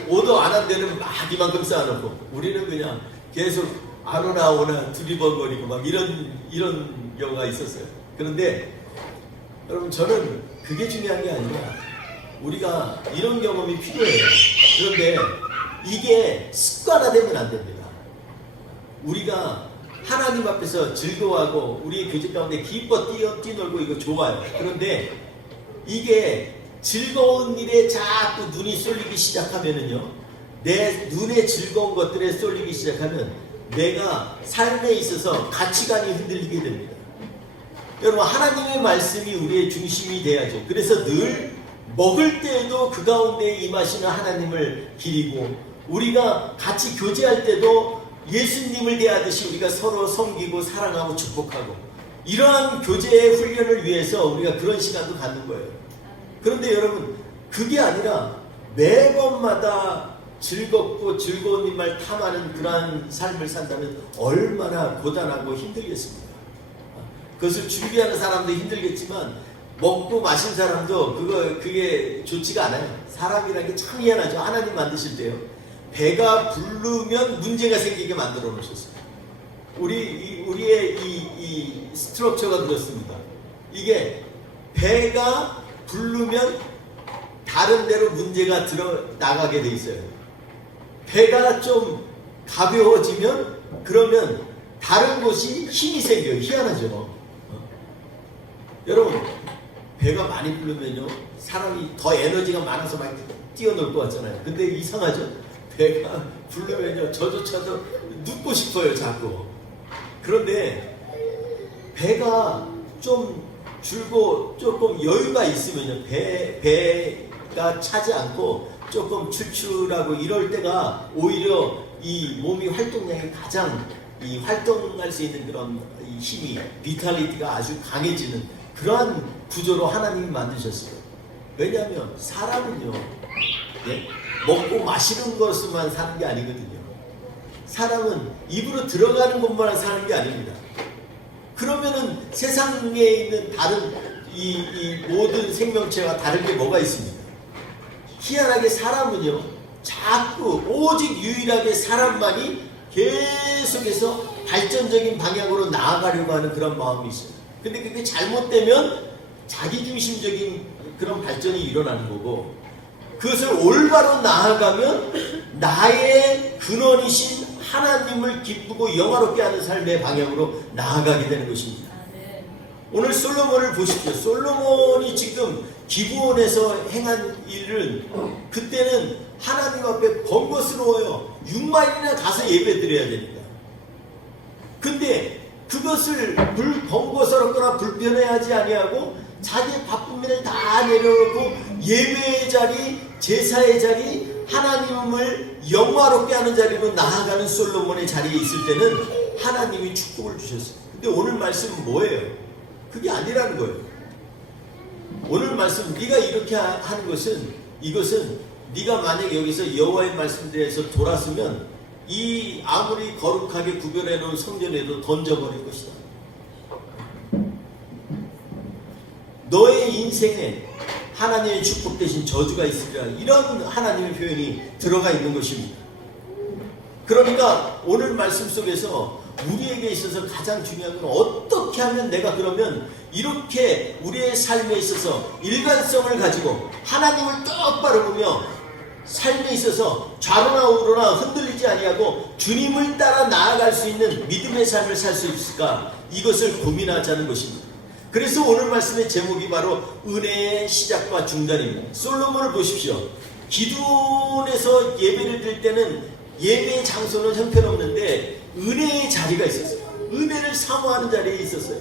오도 안 한 데는 막 이만큼 쌓아놓고 우리는 그냥 계속 안 오나 두리번거리고 막 이런 경우가 있었어요. 그런데 여러분 저는 그게 중요한 게 아니라 우리가 이런 경험이 필요해요. 그런데 이게 습관화되면 안 됩니다. 우리가 하나님 앞에서 즐거워하고 우리의 교제 가운데 기뻐 뛰놀고 이거 좋아요. 그런데 이게 즐거운 일에 자꾸 눈이 쏠리기 시작하면은요, 내 눈에 즐거운 것들에 쏠리기 시작하면 내가 삶에 있어서 가치관이 흔들리게 됩니다. 여러분 하나님의 말씀이 우리의 중심이 돼야죠. 그래서 늘 먹을 때에도 그 가운데 임하시는 하나님을 기리고 우리가 같이 교제할 때도 예수님을 대하듯이 우리가 서로 섬기고 사랑하고 축복하고 이러한 교제의 훈련을 위해서 우리가 그런 시간도 갖는 거예요. 그런데 여러분 그게 아니라 매번마다 즐겁고 즐거운 일만 탐하는 그러한 삶을 산다면 얼마나 고단하고 힘들겠습니까? 그것을 준비하는 사람도 힘들겠지만 먹고 마신 사람도 그게 좋지가 않아요. 사람이라는 게 참 희한하죠. 하나님 만드실 때요. 배가 부르면 문제가 생기게 만들어 놓으셨어요. 우리의 이 스트럭처가 그렇습니다. 이게 배가 부르면 다른 데로 문제가 나가게 돼 있어요. 배가 좀 가벼워지면 그러면 다른 곳이 힘이 생겨요. 희한하죠. 여러분 배가 많이 부르면요 사람이 더 에너지가 많아서 막 뛰어놀 것 같잖아요. 근데 이상하죠. 배가 부르면요 저조차도 눕고 싶어요 자꾸. 그런데 배가 좀 줄고 조금 여유가 있으면요 배가 차지 않고 조금 출출하고 이럴 때가 오히려 이 몸이 활동량이 가장 이 활동할 수 있는 그런 이 힘이 비탈리티가 아주 강해지는 그러한 구조로 하나님이 만드셨어요. 왜냐하면 사람은요 먹고 마시는 것만 사는 게 아니거든요. 사람은 입으로 들어가는 것만 사는 게 아닙니다. 그러면은 세상에 있는 다른 이 모든 생명체와 다른 게 뭐가 있습니까? 희한하게 사람은요 자꾸 오직 유일하게 사람만이 계속해서 발전적인 방향으로 나아가려고 하는 그런 마음이 있어요. 근데 그게 잘못되면 자기중심적인 그런 발전이 일어나는 거고 그것을 올바로 나아가면 나의 근원이신 하나님을 기쁘고 영화롭게 하는 삶의 방향으로 나아가게 되는 것입니다. 오늘 솔로몬을 보십시오. 솔로몬이 지금 기브온에서 행한 일은 그때는 하나님 앞에 번거스러워요. 6마일이나 가서 예배 드려야 되니까. 근데 그것을 번거스럽거나 불편해하지 아니하고 자기의 바쁜 일을 다 내려놓고 예배의 자리, 제사의 자리, 하나님을 영화롭게 하는 자리로 나아가는 솔로몬의 자리에 있을 때는 하나님이 축복을 주셨어요. 근데 오늘 말씀은 뭐예요? 그게 아니라는 거예요. 오늘 말씀 네가 이렇게 하는 것은 이것은 네가 만약 여기서 여호와의 말씀대에서 돌았으면 이 아무리 거룩하게 구별해 놓은 성전에도 던져버릴 것이다. 너의 인생에 하나님의 축복 대신 저주가 있으리라. 이런 하나님의 표현이 들어가 있는 것입니다. 그러니까 오늘 말씀 속에서 우리에게 있어서 가장 중요한 건 어떻게 하면 내가 그러면 이렇게 우리의 삶에 있어서 일관성을 가지고 하나님을 똑바로 보며 삶에 있어서 좌로나 우로나 흔들리지 아니하고 주님을 따라 나아갈 수 있는 믿음의 삶을 살 수 있을까? 이것을 고민하자는 것입니다. 그래서 오늘 말씀의 제목이 바로 은혜의 시작과 중단입니다. 솔로몬을 보십시오. 기드온에서 예배를 드릴 때는 예배의 장소는 형편없는데 은혜의 자리가 있었어요. 은혜를 사모하는 자리에 있었어요.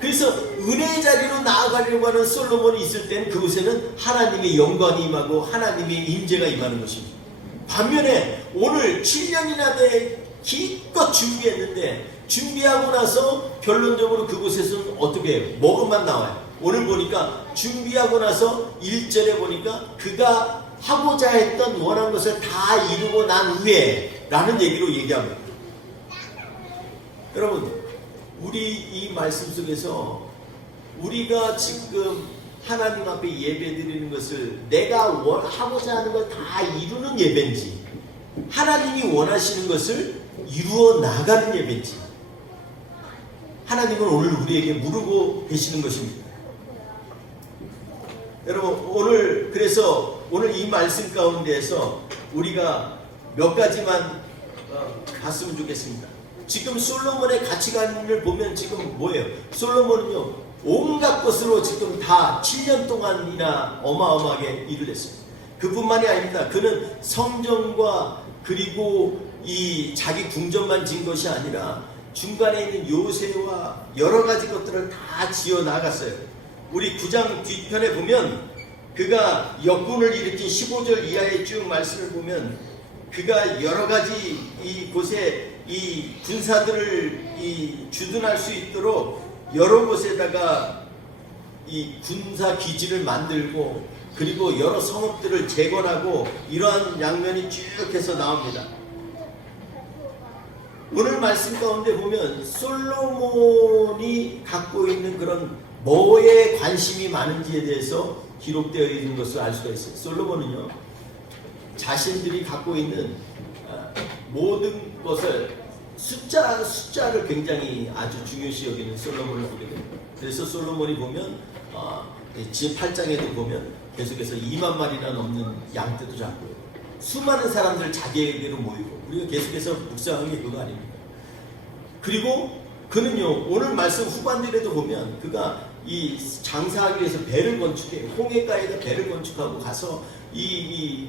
그래서 은혜의 자리로 나아가려고 하는 솔로몬이 있을 때는 그곳에는 하나님의 영광이 임하고 하나님의 임재가 임하는 것입니다. 반면에 오늘 7년이나 돼 기껏 준비했는데 준비하고 나서 결론적으로 그곳에서는 어떻게 해요? 먹음만 나와요. 오늘 보니까 준비하고 나서 1절에 보니까 그가 하고자 했던 원한 것을 다 이루고 난 후에 라는 얘기로 얘기합니다. 여러분, 우리 이 말씀 속에서 우리가 지금 하나님 앞에 예배 드리는 것을 내가 하고자 하는 걸 다 이루는 예배인지 하나님이 원하시는 것을 이루어 나가는 예배인지 하나님은 오늘 우리에게 물고 계시는 것입니다. 여러분, 그래서 오늘 이 말씀 가운데에서 우리가 몇 가지만 봤으면 좋겠습니다. 지금 솔로몬의 가치관을 보면 지금 뭐예요? 솔로몬은요, 온갖 것으로 지금 다 7년 동안이나 어마어마하게 일을 했어요. 그뿐만이 아닙니다. 그는 성전과 그리고 이 자기 궁전만 진 것이 아니라 중간에 있는 요새와 여러 가지 것들을 다 지어 나갔어요. 우리 9장 뒤편에 보면 그가 역군을 일으킨 15절 이하의 쭉 말씀을 보면 그가 여러 가지 이곳에 이 군사들을 주둔할 수 있도록 여러 곳에다가 이 군사 기지를 만들고 그리고 여러 성읍들을 재건하고 이러한 양면이 쭉 해서 나옵니다. 오늘 말씀 가운데 보면 솔로몬이 갖고 있는 그런 뭐에 관심이 많은지에 대해서 기록되어 있는 것을 알 수가 있어요. 솔로몬은요, 자신들이 갖고 있는 모든 것을 숫자를 굉장히 아주 중요시 여기는 솔로몬을 보게 됩니다. 그래서 솔로몬이 보면 제8장에도 보면 계속해서 2만 마리나 넘는 양떼도 잡고 수많은 사람들 자기에게로 모이고 우리가 계속해서 묵상하는 게 그거 아닙니까? 그리고 그는요, 오늘 말씀 후반절에도 보면 그가 이 장사하기 위해서 배를 건축해 홍해가에다 배를 건축하고 가서 이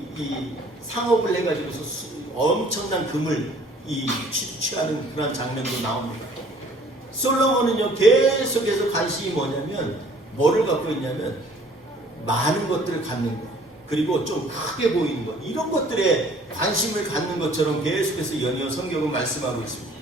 상업을 해가지고서 엄청난 금을 취하는 그런 장면도 나옵니다. 솔로몬은요, 계속해서 관심이 뭐냐면 뭐를 갖고 있냐면 많은 것들을 갖는 것 그리고 좀 크게 보이는 것 이런 것들에 관심을 갖는 것처럼 계속해서 연이어 성경은 말씀하고 있습니다.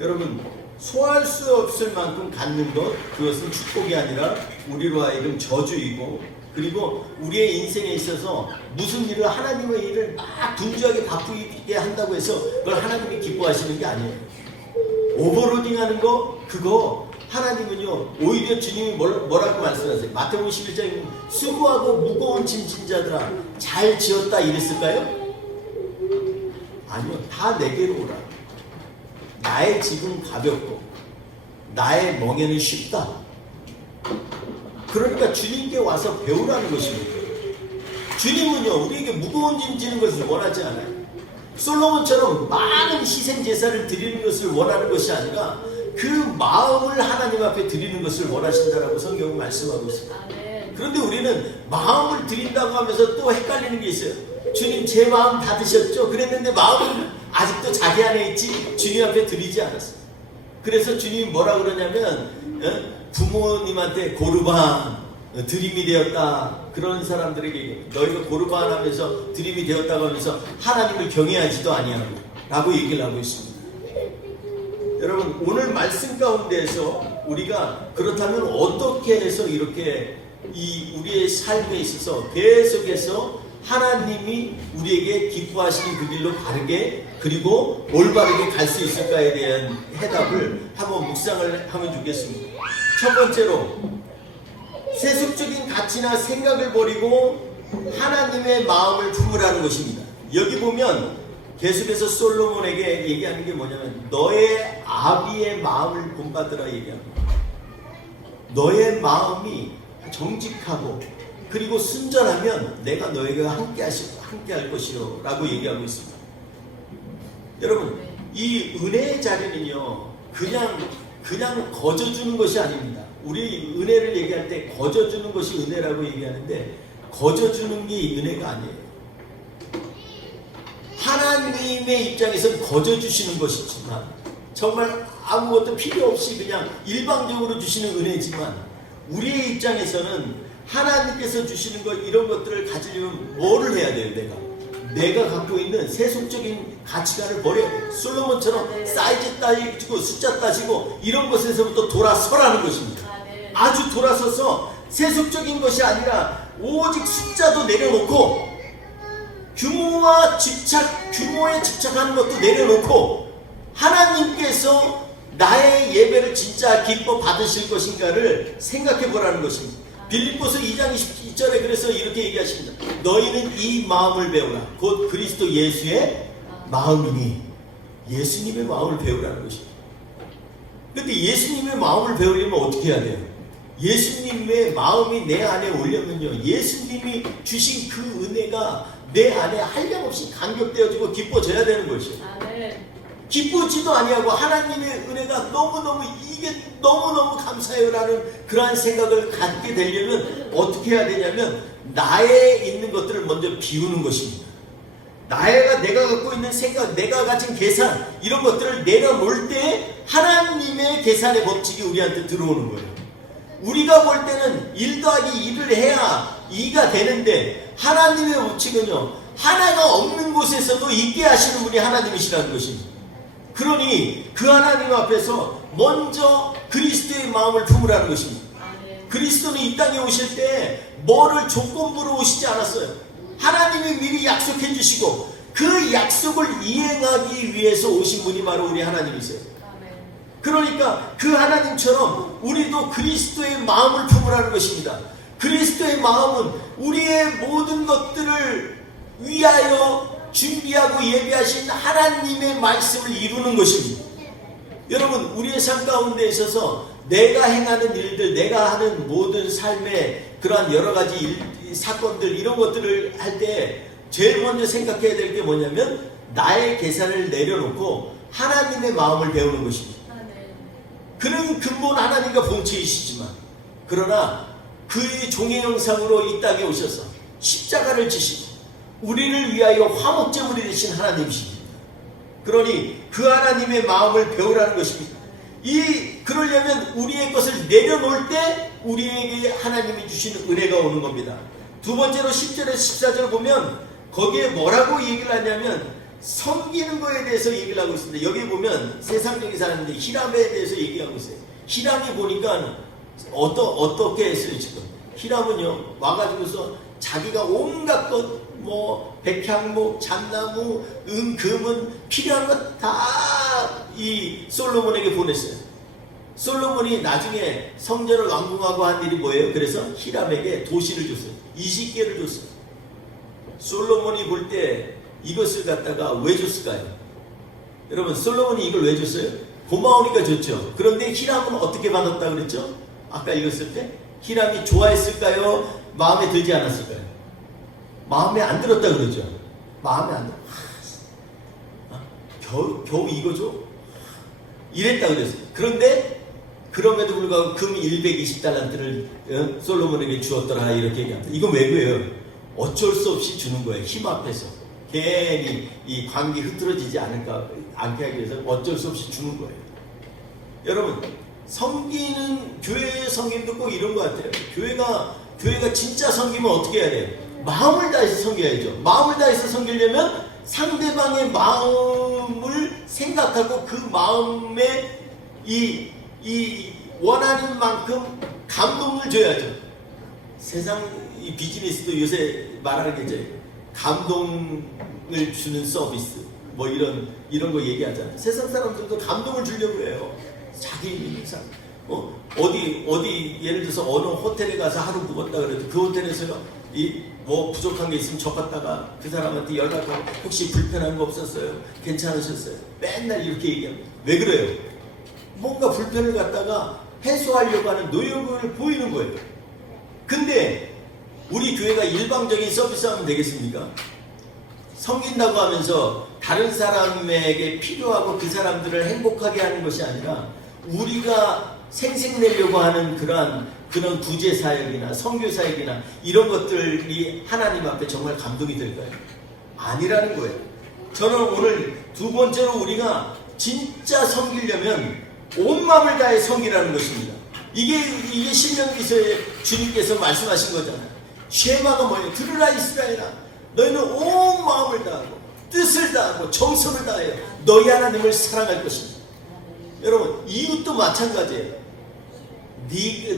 여러분, 소화할 수 없을 만큼 갖는 것 그것은 축복이 아니라 우리로 하여금 저주이고 그리고 우리의 인생에 있어서 무슨 일을 하나님의 일을 막 분주하게 바쁘게 한다고 해서 그걸 하나님이 기뻐하시는 게 아니에요. 오버로딩하는 거 그거 하나님은요 오히려 주님이 뭐라고 말씀하세요? 마태복음 11장에 수고하고 무거운 짐진 자들아 잘 지었다 이랬을까요? 아니요, 다 내게로 오라. 나의 짐은 가볍고 나의 멍에는 쉽다. 그러니까 주님께 와서 배우라는 것입니다. 주님은요 우리에게 무거운 짐 지는 것을 원하지 않아요. 솔로몬처럼 많은 희생 제사를 드리는 것을 원하는 것이 아니라 그 마음을 하나님 앞에 드리는 것을 원하신다라고 성경은 말씀하고 있습니다. 그런데 우리는 마음을 드린다고 하면서 또 헷갈리는 게 있어요. 주님 제 마음 다 드셨죠? 그랬는데 마음은 아직도 자기 안에 있지 주님 앞에 드리지 않았어요. 그래서 주님이 뭐라 그러냐면 부모님한테 고르반 드림이 되었다. 그런 사람들에게 너희가 고르반 하면서 드림이 되었다고 하면서 하나님을 경외하지도 아니하고 라고 얘기를 하고 있습니다. 여러분, 오늘 말씀 가운데에서 우리가 그렇다면 어떻게 해서 이렇게 우리의 삶에 있어서 계속해서 하나님이 우리에게 기뻐하시는 그 길로 바르게 그리고 올바르게 갈 수 있을까에 대한 해답을 한번 묵상을 하면 좋겠습니다. 첫 번째로 세속적인 가치나 생각을 버리고 하나님의 마음을 품으라는 것입니다. 여기 보면 계속해서 솔로몬에게 얘기하는 게 뭐냐면 너의 아비의 마음을 본받으라 얘기합니다. 너의 마음이 정직하고 그리고 순전하면 내가 너에게 함께 할 것이요 라고 얘기하고 있습니다. 여러분, 이 은혜의 자리는요 그냥 거저주는 것이 아닙니다. 우리 은혜를 얘기할 때 거저주는 것이 은혜라고 얘기하는데 거저주는 게 은혜가 아니에요. 하나님의 입장에서는 거저주시는 것이지만 정말 아무것도 필요 없이 그냥 일방적으로 주시는 은혜지만 우리의 입장에서는 하나님께서 주시는 것 이런 것들을 가지려면 뭐를 해야 돼요? 내가 갖고 있는 세속적인 가치관을 버려야 돼요. 솔로몬처럼 사이즈 따지고 숫자 따지고 이런 것에서부터 돌아서라는 것입니다. 아주 돌아서서 세속적인 것이 아니라 오직 숫자도 내려놓고 규모에 집착하는 것도 내려놓고 하나님께서 나의 예배를 진짜 기뻐 받으실 것인가를 생각해 보라는 것입니다. 빌립보서 2장 22절에 그래서 이렇게 얘기하십니다. 너희는 이 마음을 배우라. 곧 그리스도 예수의 마음이니 예수님의 마음을 배우라는 것입니다. 그런데 예수님의 마음을 배우려면 어떻게 해야 돼요? 예수님의 마음이 내 안에 오려면요 예수님이 주신 그 은혜가 내 안에 한량없이 감격되어지고 기뻐져야 되는 것이에요. 기쁘지도 아니하고 하나님의 은혜가 이게 너무너무 감사해요라는 그러한 생각을 갖게 되려면 어떻게 해야 되냐면 나에 있는 것들을 먼저 비우는 것입니다. 내가 갖고 있는 생각, 내가 가진 계산 이런 것들을 내려놓을 때 하나님의 계산의 법칙이 우리한테 들어오는 거예요. 우리가 볼 때는 1 더하기 2를 해야 2가 되는데 하나님의 법칙은요 하나가 없는 곳에서도 있게 하시는 분이 하나님이시라는 것입니다. 그러니 그 하나님 앞에서 먼저 그리스도의 마음을 품으라는 것입니다. 그리스도는 이 땅에 오실 때 뭐를 조건부로 오시지 않았어요. 하나님이 미리 약속해 주시고 그 약속을 이행하기 위해서 오신 분이 바로 우리 하나님이세요. 그러니까 그 하나님처럼 우리도 그리스도의 마음을 품으라는 것입니다. 그리스도의 마음은 우리의 모든 것들을 위하여 준비하고 예비하신 하나님의 말씀을 이루는 것입니다. 여러분, 우리의 삶 가운데 있어서 내가 행하는 일들, 내가 하는 모든 삶의 그러한 여러 가지 사건들 이런 것들을 할 때 제일 먼저 생각해야 될 게 뭐냐면 나의 계산을 내려놓고 하나님의 마음을 배우는 것입니다. 그는 근본 하나님과 본체이시지만 그러나 그의 종의 형상으로 이 땅에 오셔서 십자가를 지시고 우리를 위하여 화목제물이 되신 하나님이십니다. 그러니 그 하나님의 마음을 배우라는 것입니다. 그러려면 우리의 것을 내려놓을 때 우리에게 하나님이 주시는 은혜가 오는 겁니다. 두 번째로 10절에서 14절 보면 거기에 뭐라고 얘기를 하냐면 섬기는 거에 대해서 얘기를 하고 있습니다. 여기 보면 세상적인 사람인데 히람에 대해서 얘기하고 있어요. 히람이 보니까 어떻게 했어요 지금? 히람은요 와가지고서 자기가 온갖 것 백향목, 잣나무, 금은 필요한 것 다 이 솔로몬에게 보냈어요. 솔로몬이 나중에 성전을 완공하고 한 일이 뭐예요? 그래서 히람에게 도시를 줬어요. 20개를 줬어요. 솔로몬이 볼 때 이것을 갖다가 왜 줬을까요? 여러분, 솔로몬이 이걸 왜 줬어요? 고마우니까 줬죠. 그런데 히람은 어떻게 받았다 그랬죠? 아까 읽었을 때 히람이 좋아했을까요? 마음에 들지 않았을까요? 마음에 안 들었다 그러죠. 마음에 안 들어. 겨우 이거 줘? 이랬다 그랬어요. 그런데 그럼에도 불구하고 금 120달란트를 솔로몬에게 주었더라 이렇게 얘기합니다. 이건 왜 그래요? 어쩔 수 없이 주는 거예요. 힘 앞에서. 괜히 이 관계 흐트러지지 않게 하기 위해서 어쩔 수 없이 주는 거예요. 여러분, 섬기는 교회의 섬김도 꼭 이런 것 같아요. 교회가 진짜 섬기면 어떻게 해야 돼요? 마음을 다해서 섬겨야죠. 마음을 다해서 섬기려면 상대방의 마음을 생각하고 그 마음에 이 원하는 만큼 감동을 줘야죠. 세상 이 비즈니스도 요새 말하는 게 이제 감동을 주는 서비스 이런 거 얘기하잖아요. 세상 사람들도 감동을 주려고 해요. 자기 있는 삶. 어디 예를 들어서 어느 호텔에 가서 하루 묵었다 그래도 그 호텔에서 뭐 부족한 게 있으면 적었다가 그 사람한테 연락하고 혹시 불편한 거 없었어요? 괜찮으셨어요? 맨날 이렇게 얘기합니다. 왜 그래요? 뭔가 불편을 갖다가 해소하려고 하는 노력을 보이는 거예요. 근데 우리 교회가 일방적인 서비스하면 되겠습니까? 섬긴다고 하면서 다른 사람에게 필요하고 그 사람들을 행복하게 하는 것이 아니라 우리가 생색내려고 하는 그런 구제 사역이나 선교 사역이나 이런 것들이 하나님 앞에 정말 감동이 될까요? 아니라는 거예요. 저는 오늘 두 번째로 우리가 진짜 섬기려면 온 마음을 다해 섬기라는 것입니다. 이게 신명기서에 주님께서 말씀하신 거잖아요. 쉐마가 뭐예요? 들으라 이스라엘아, 너희는 온 마음을 다하고 뜻을 다하고 정성을 다하여 너희 하나님을 사랑할 것입니다. 여러분, 이웃도 마찬가지예요.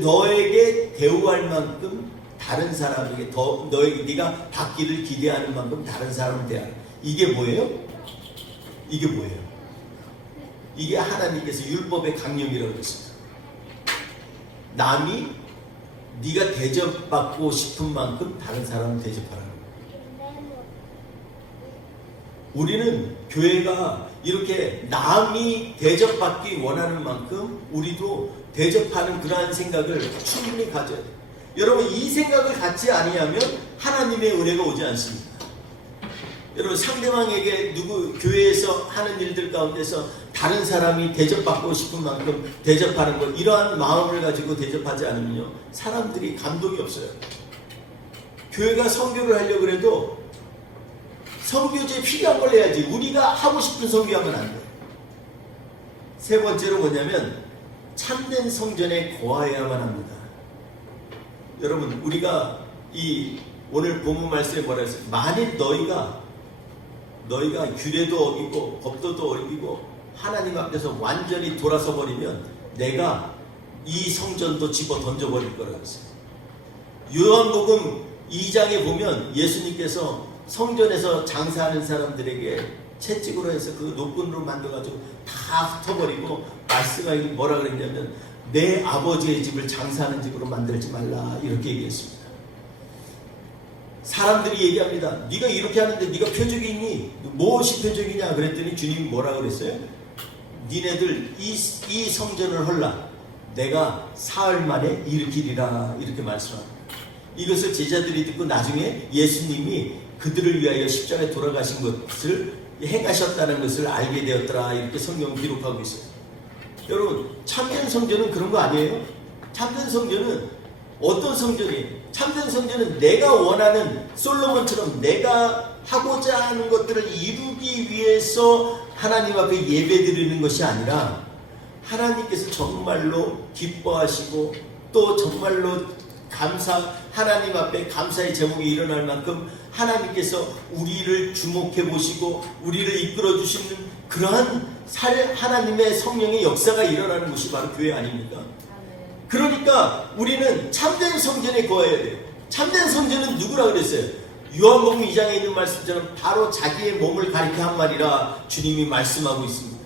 너에게 대우할 만큼 다른 사람에게 네가 받기를 기대하는 만큼 다른 사람을 대하라. 이게 뭐예요? 이게 뭐예요? 이게 하나님께서 율법의 강령이라고 했습니다. 남이 네가 대접받고 싶은 만큼 다른 사람을 대접하라는 거예요. 우리는 교회가 이렇게 남이 대접받기 원하는 만큼 우리도 대접하는 그러한 생각을 충분히 가져야 돼요. 여러분, 이 생각을 갖지 아니하면 하나님의 은혜가 오지 않습니다. 여러분, 상대방에게 교회에서 하는 일들 가운데서 다른 사람이 대접받고 싶은 만큼 대접하는 것, 이러한 마음을 가지고 대접하지 않으면요, 사람들이 감동이 없어요. 교회가 선교를 하려고 해도 선교지에 필요한 걸 해야지 우리가 하고 싶은 선교하면 안 돼요. 세 번째로 뭐냐면 참된 성전에 거하여야만 합니다. 여러분, 우리가 오늘 본문 말씀에 뭐라 했어요? 만일 너희가 규례도 어기고 법도도 어기고 하나님 앞에서 완전히 돌아서 버리면 내가 이 성전도 집어 던져버릴 거라고 했어요. 요한복음 2장에 보면 예수님께서 성전에서 장사하는 사람들에게 채찍으로 해서 그 노끈으로 만들어가지고 다 흩어버리고 말씀하기 뭐라 그랬냐면 내 아버지의 집을 장사하는 집으로 만들지 말라, 이렇게 얘기했습니다. 사람들이 얘기합니다. 네가 이렇게 하는데 네가 표적이 있니? 무엇이 표적이냐? 그랬더니 주님이 뭐라 그랬어요? 니네들 이 성전을 헐라, 내가 사흘 만에 일으키리라, 이렇게 말씀합니다. 이것을 제자들이 듣고 나중에 예수님이 그들을 위하여 십자가에 돌아가신 것을 행하셨다는 것을 알게 되었더라, 이렇게 성경 기록하고 있어요. 여러분, 참된 성전은 그런 거 아니에요? 참된 성전은 어떤 성전이에요? 참된 성전은 내가 원하는 솔로몬처럼 내가 하고자 하는 것들을 이루기 위해서 하나님 앞에 예배드리는 것이 아니라 하나님께서 정말로 기뻐하시고 또 정말로 하나님 앞에 감사의 제목이 일어날 만큼 하나님께서 우리를 주목해 보시고 우리를 이끌어 주시는 그러한 하나님의 성령의 역사가 일어나는 곳이 바로 교회 아닙니까? 그러니까 우리는 참된 성전에 거해야 돼요. 참된 성전은 누구라 그랬어요? 요한복음 2장에 있는 말씀처럼 바로 자기의 몸을 가리켜 한 말이라 주님이 말씀하고 있습니다.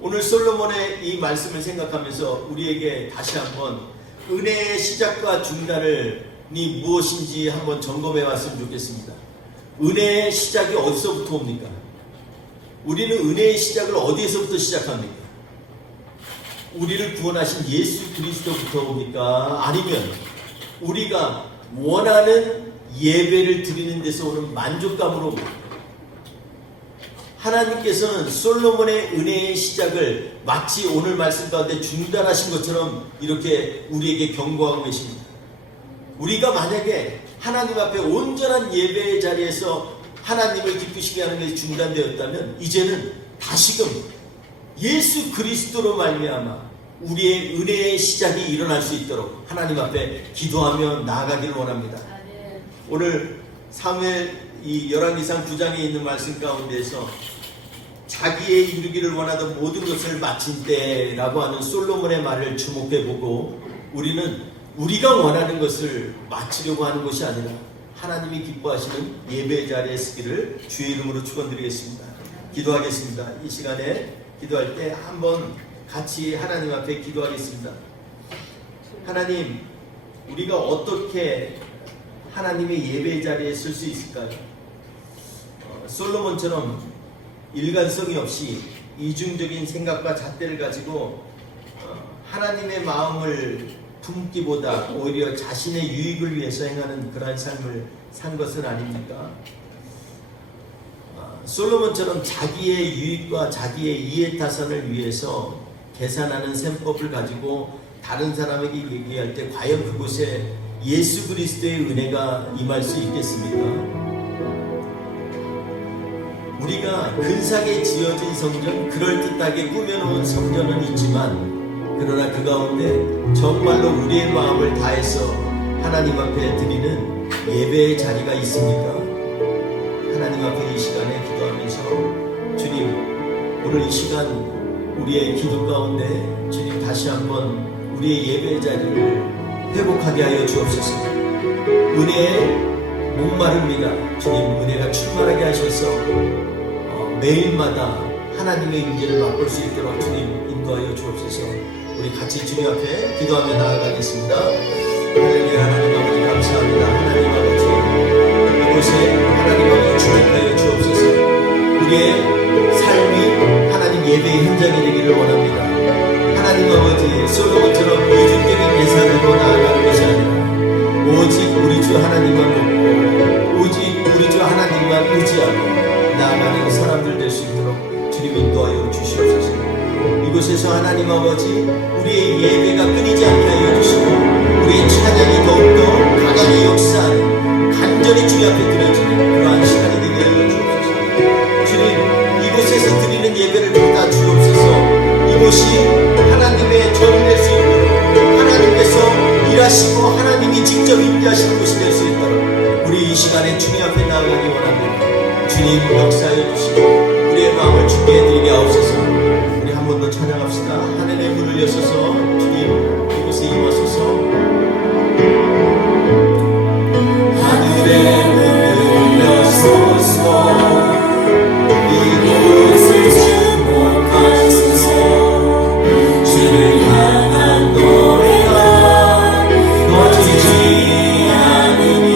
오늘 솔로몬의 이 말씀을 생각하면서 우리에게 다시 한번 은혜의 시작과 중단이 무엇인지 한번 점검해 왔으면 좋겠습니다. 은혜의 시작이 어디서부터 옵니까? 우리는 은혜의 시작을 어디에서부터 시작합니까? 우리를 구원하신 예수 그리스도부터 옵니까? 아니면 우리가 원하는 예배를 드리는 데서 오는 만족감으로 옵니까? 하나님께서는 솔로몬의 은혜의 시작을 마치 오늘 말씀 가운데 중단하신 것처럼 이렇게 우리에게 경고하고 계십니다. 우리가 만약에 하나님 앞에 온전한 예배의 자리에서 하나님을 기쁘시게 하는 것이 중단되었다면 이제는 다시금 예수 그리스도로 말미암아 우리의 은혜의 시작이 일어날 수 있도록 하나님 앞에 기도하며 나아가기를 원합니다. 오늘 사무엘 열왕기상 9장에 있는 말씀 가운데서 자기의 이루기를 원하던 모든 것을 마친 때라고 하는 솔로몬의 말을 주목해보고 우리는 우리가 원하는 것을 마치려고 하는 것이 아니라 하나님이 기뻐하시는 예배 자리에 서기를 주의 이름으로 축원드리겠습니다. 기도하겠습니다. 이 시간에 기도할 때 한번 같이 하나님 앞에 기도하겠습니다. 하나님, 우리가 어떻게 하나님의 예배 자리에 쓸 수 있을까요? 솔로몬처럼 일관성이 없이 이중적인 생각과 잣대를 가지고 하나님의 마음을 품기보다 오히려 자신의 유익을 위해서 행하는 그러한 삶을 산 것은 아닙니까? 솔로몬처럼 자기의 유익과 자기의 이해타산을 위해서 계산하는 셈법을 가지고 다른 사람에게 얘기할 때 과연 그곳에 예수 그리스도의 은혜가 임할 수 있겠습니까? 우리가 근사하게 지어진 성전, 그럴듯하게 꾸며놓은 성전은 있지만 그러나 그 가운데 정말로 우리의 마음을 다해서 하나님 앞에 드리는 예배의 자리가 있습니까? 하나님 앞에 이 시간에 기도하면서 주님, 오늘 이 시간 우리의 기도 가운데 주님 다시 한번 우리의 예배의 자리를 회복하게 하여 주옵소서. 은혜에 목마릅니다. 주님, 은혜가 충만하게 하셔서 매일마다 하나님의 임재를 맛볼 수 있도록 주님 인도하여 주옵소서. 우리 같이 주님 앞에 기도하며 나아가겠습니다. 할렐루야. 하나님 아버지 감사합니다. 하나님 아버지 이곳에 하나님 아버지 주목하여 주옵소서. 우리의 삶이 하나님 예배의 현장이 되기를 원합니다. 하나님 아버지 솔로몬처럼 이중적인 예산으로 나아가는 것이 아니라 오직 우리 주 하나님만 믿고 오직 우리 주 하나님만 의지하고 나아가는 사람들 될 수 있도록 주님 인도하여 주시옵소서. 이곳에서 하나님 아버지 우리의 예배가 끊이지 않게 하여 주시고 우리의 찬양이 더욱더 강하게 역사하는 간절히 주님 앞에 드려지는 그러한 시간이 되게 하여 주옵소서. 주님, 이곳에서 드리는 예배를 받아 주옵소서. 이곳이 하나님의 전이 될 수 있도록 하나님께서 일하시고 하나님이 직접 임재하시는 곳이 될 수 있도록 우리 이 시간에 주님 앞에 나아가기 원합니다. 주님 역사해 주시고 우리의 마음을 주께 드리게 하옵소서. 우리 한 번 더 찬양합시다. 하늘의 문을 여셔서 주님 이곳에 임하소서. 하늘의 문을 여소서. 이곳을 주목하소서. 주를 향한 노래가 꺼지지 않으니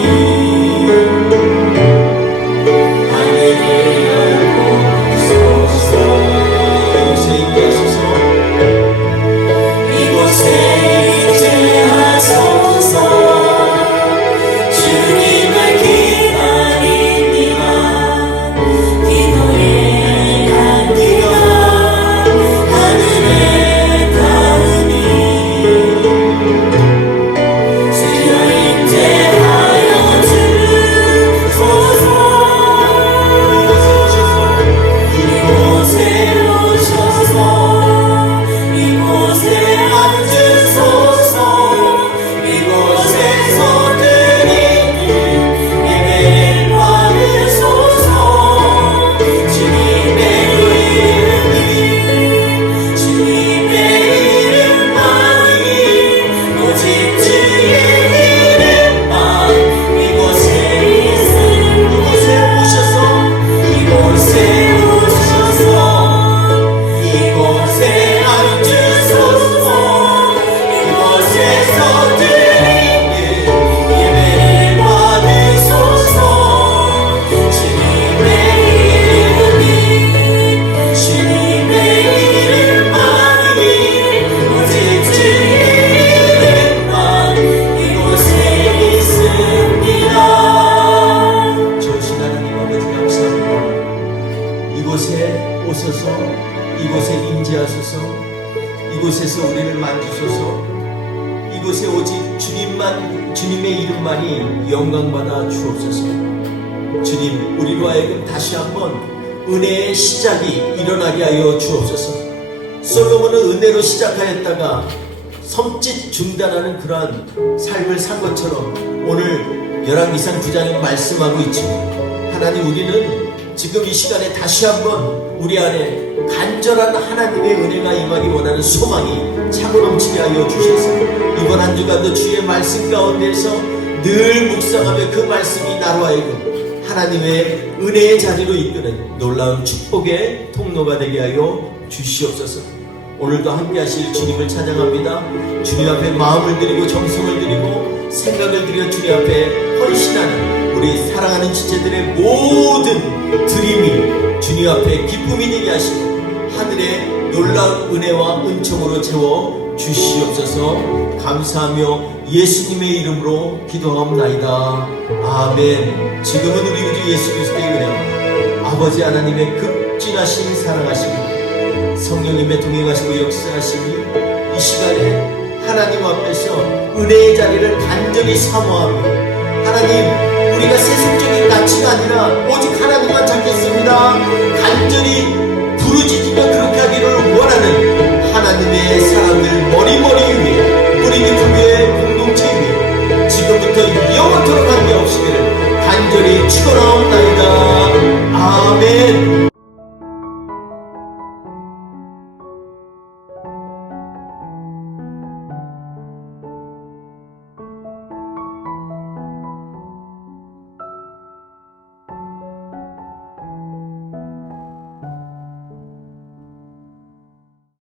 이곳에서 우리를 만지소서. 이곳에 오직 주님의 이름만이 영광받아 주옵소서. 주님, 우리로 하여금 다시 한번 은혜의 시작이 일어나게 하여 주옵소서. 솔로몬은 은혜로 시작하였다가 섬짓 중단하는 그러한 삶을 산 것처럼 오늘 열왕기상 9장에 말씀하고 있지만, 하나님, 우리는 지금 이 시간에 다시 한번 우리 안에 간절한 하나님의 은혜가 임하기 원하는 소망이 차고 넘치게 하여 주셔서 이번 한 주간도 주의 말씀 가운데서 늘 묵상하며 그 말씀이 나로 하여금 하나님의 은혜의 자리로 이끄는 놀라운 축복의 통로가 되게 하여 주시옵소서. 오늘도 함께 하실 주님을 찬양합니다. 주님 앞에 마음을 드리고 정성을 드리고 생각을 드려 주님 앞에 헌신하는 우리 사랑하는 지체들의 모든 드림이 주님 앞에 기쁨이 되게 하시고 하늘의 놀라운 은혜와 은총으로 채워 주시옵소서. 감사하며 예수님의 이름으로 기도하옵나이다. 아멘. 지금은 우리 주 예수 그리스도의 은혜와 아버지 하나님의 극진하신 사랑하심이 성령님의 동행하시고 역사하심이 이 시간에 하나님 앞에서 은혜의 자리를 간절히 사모하며 하나님, 우리가 세속적인 가치가 아니라 오직 하나님만 찾겠습니다. 간절히 부르짖으며 그렇게 하기를 원하는 하나님의 사람들 머리머리 위에, 뿌리 깊은 위에, 공동체 위에 지금부터 영원토록 관계없이기를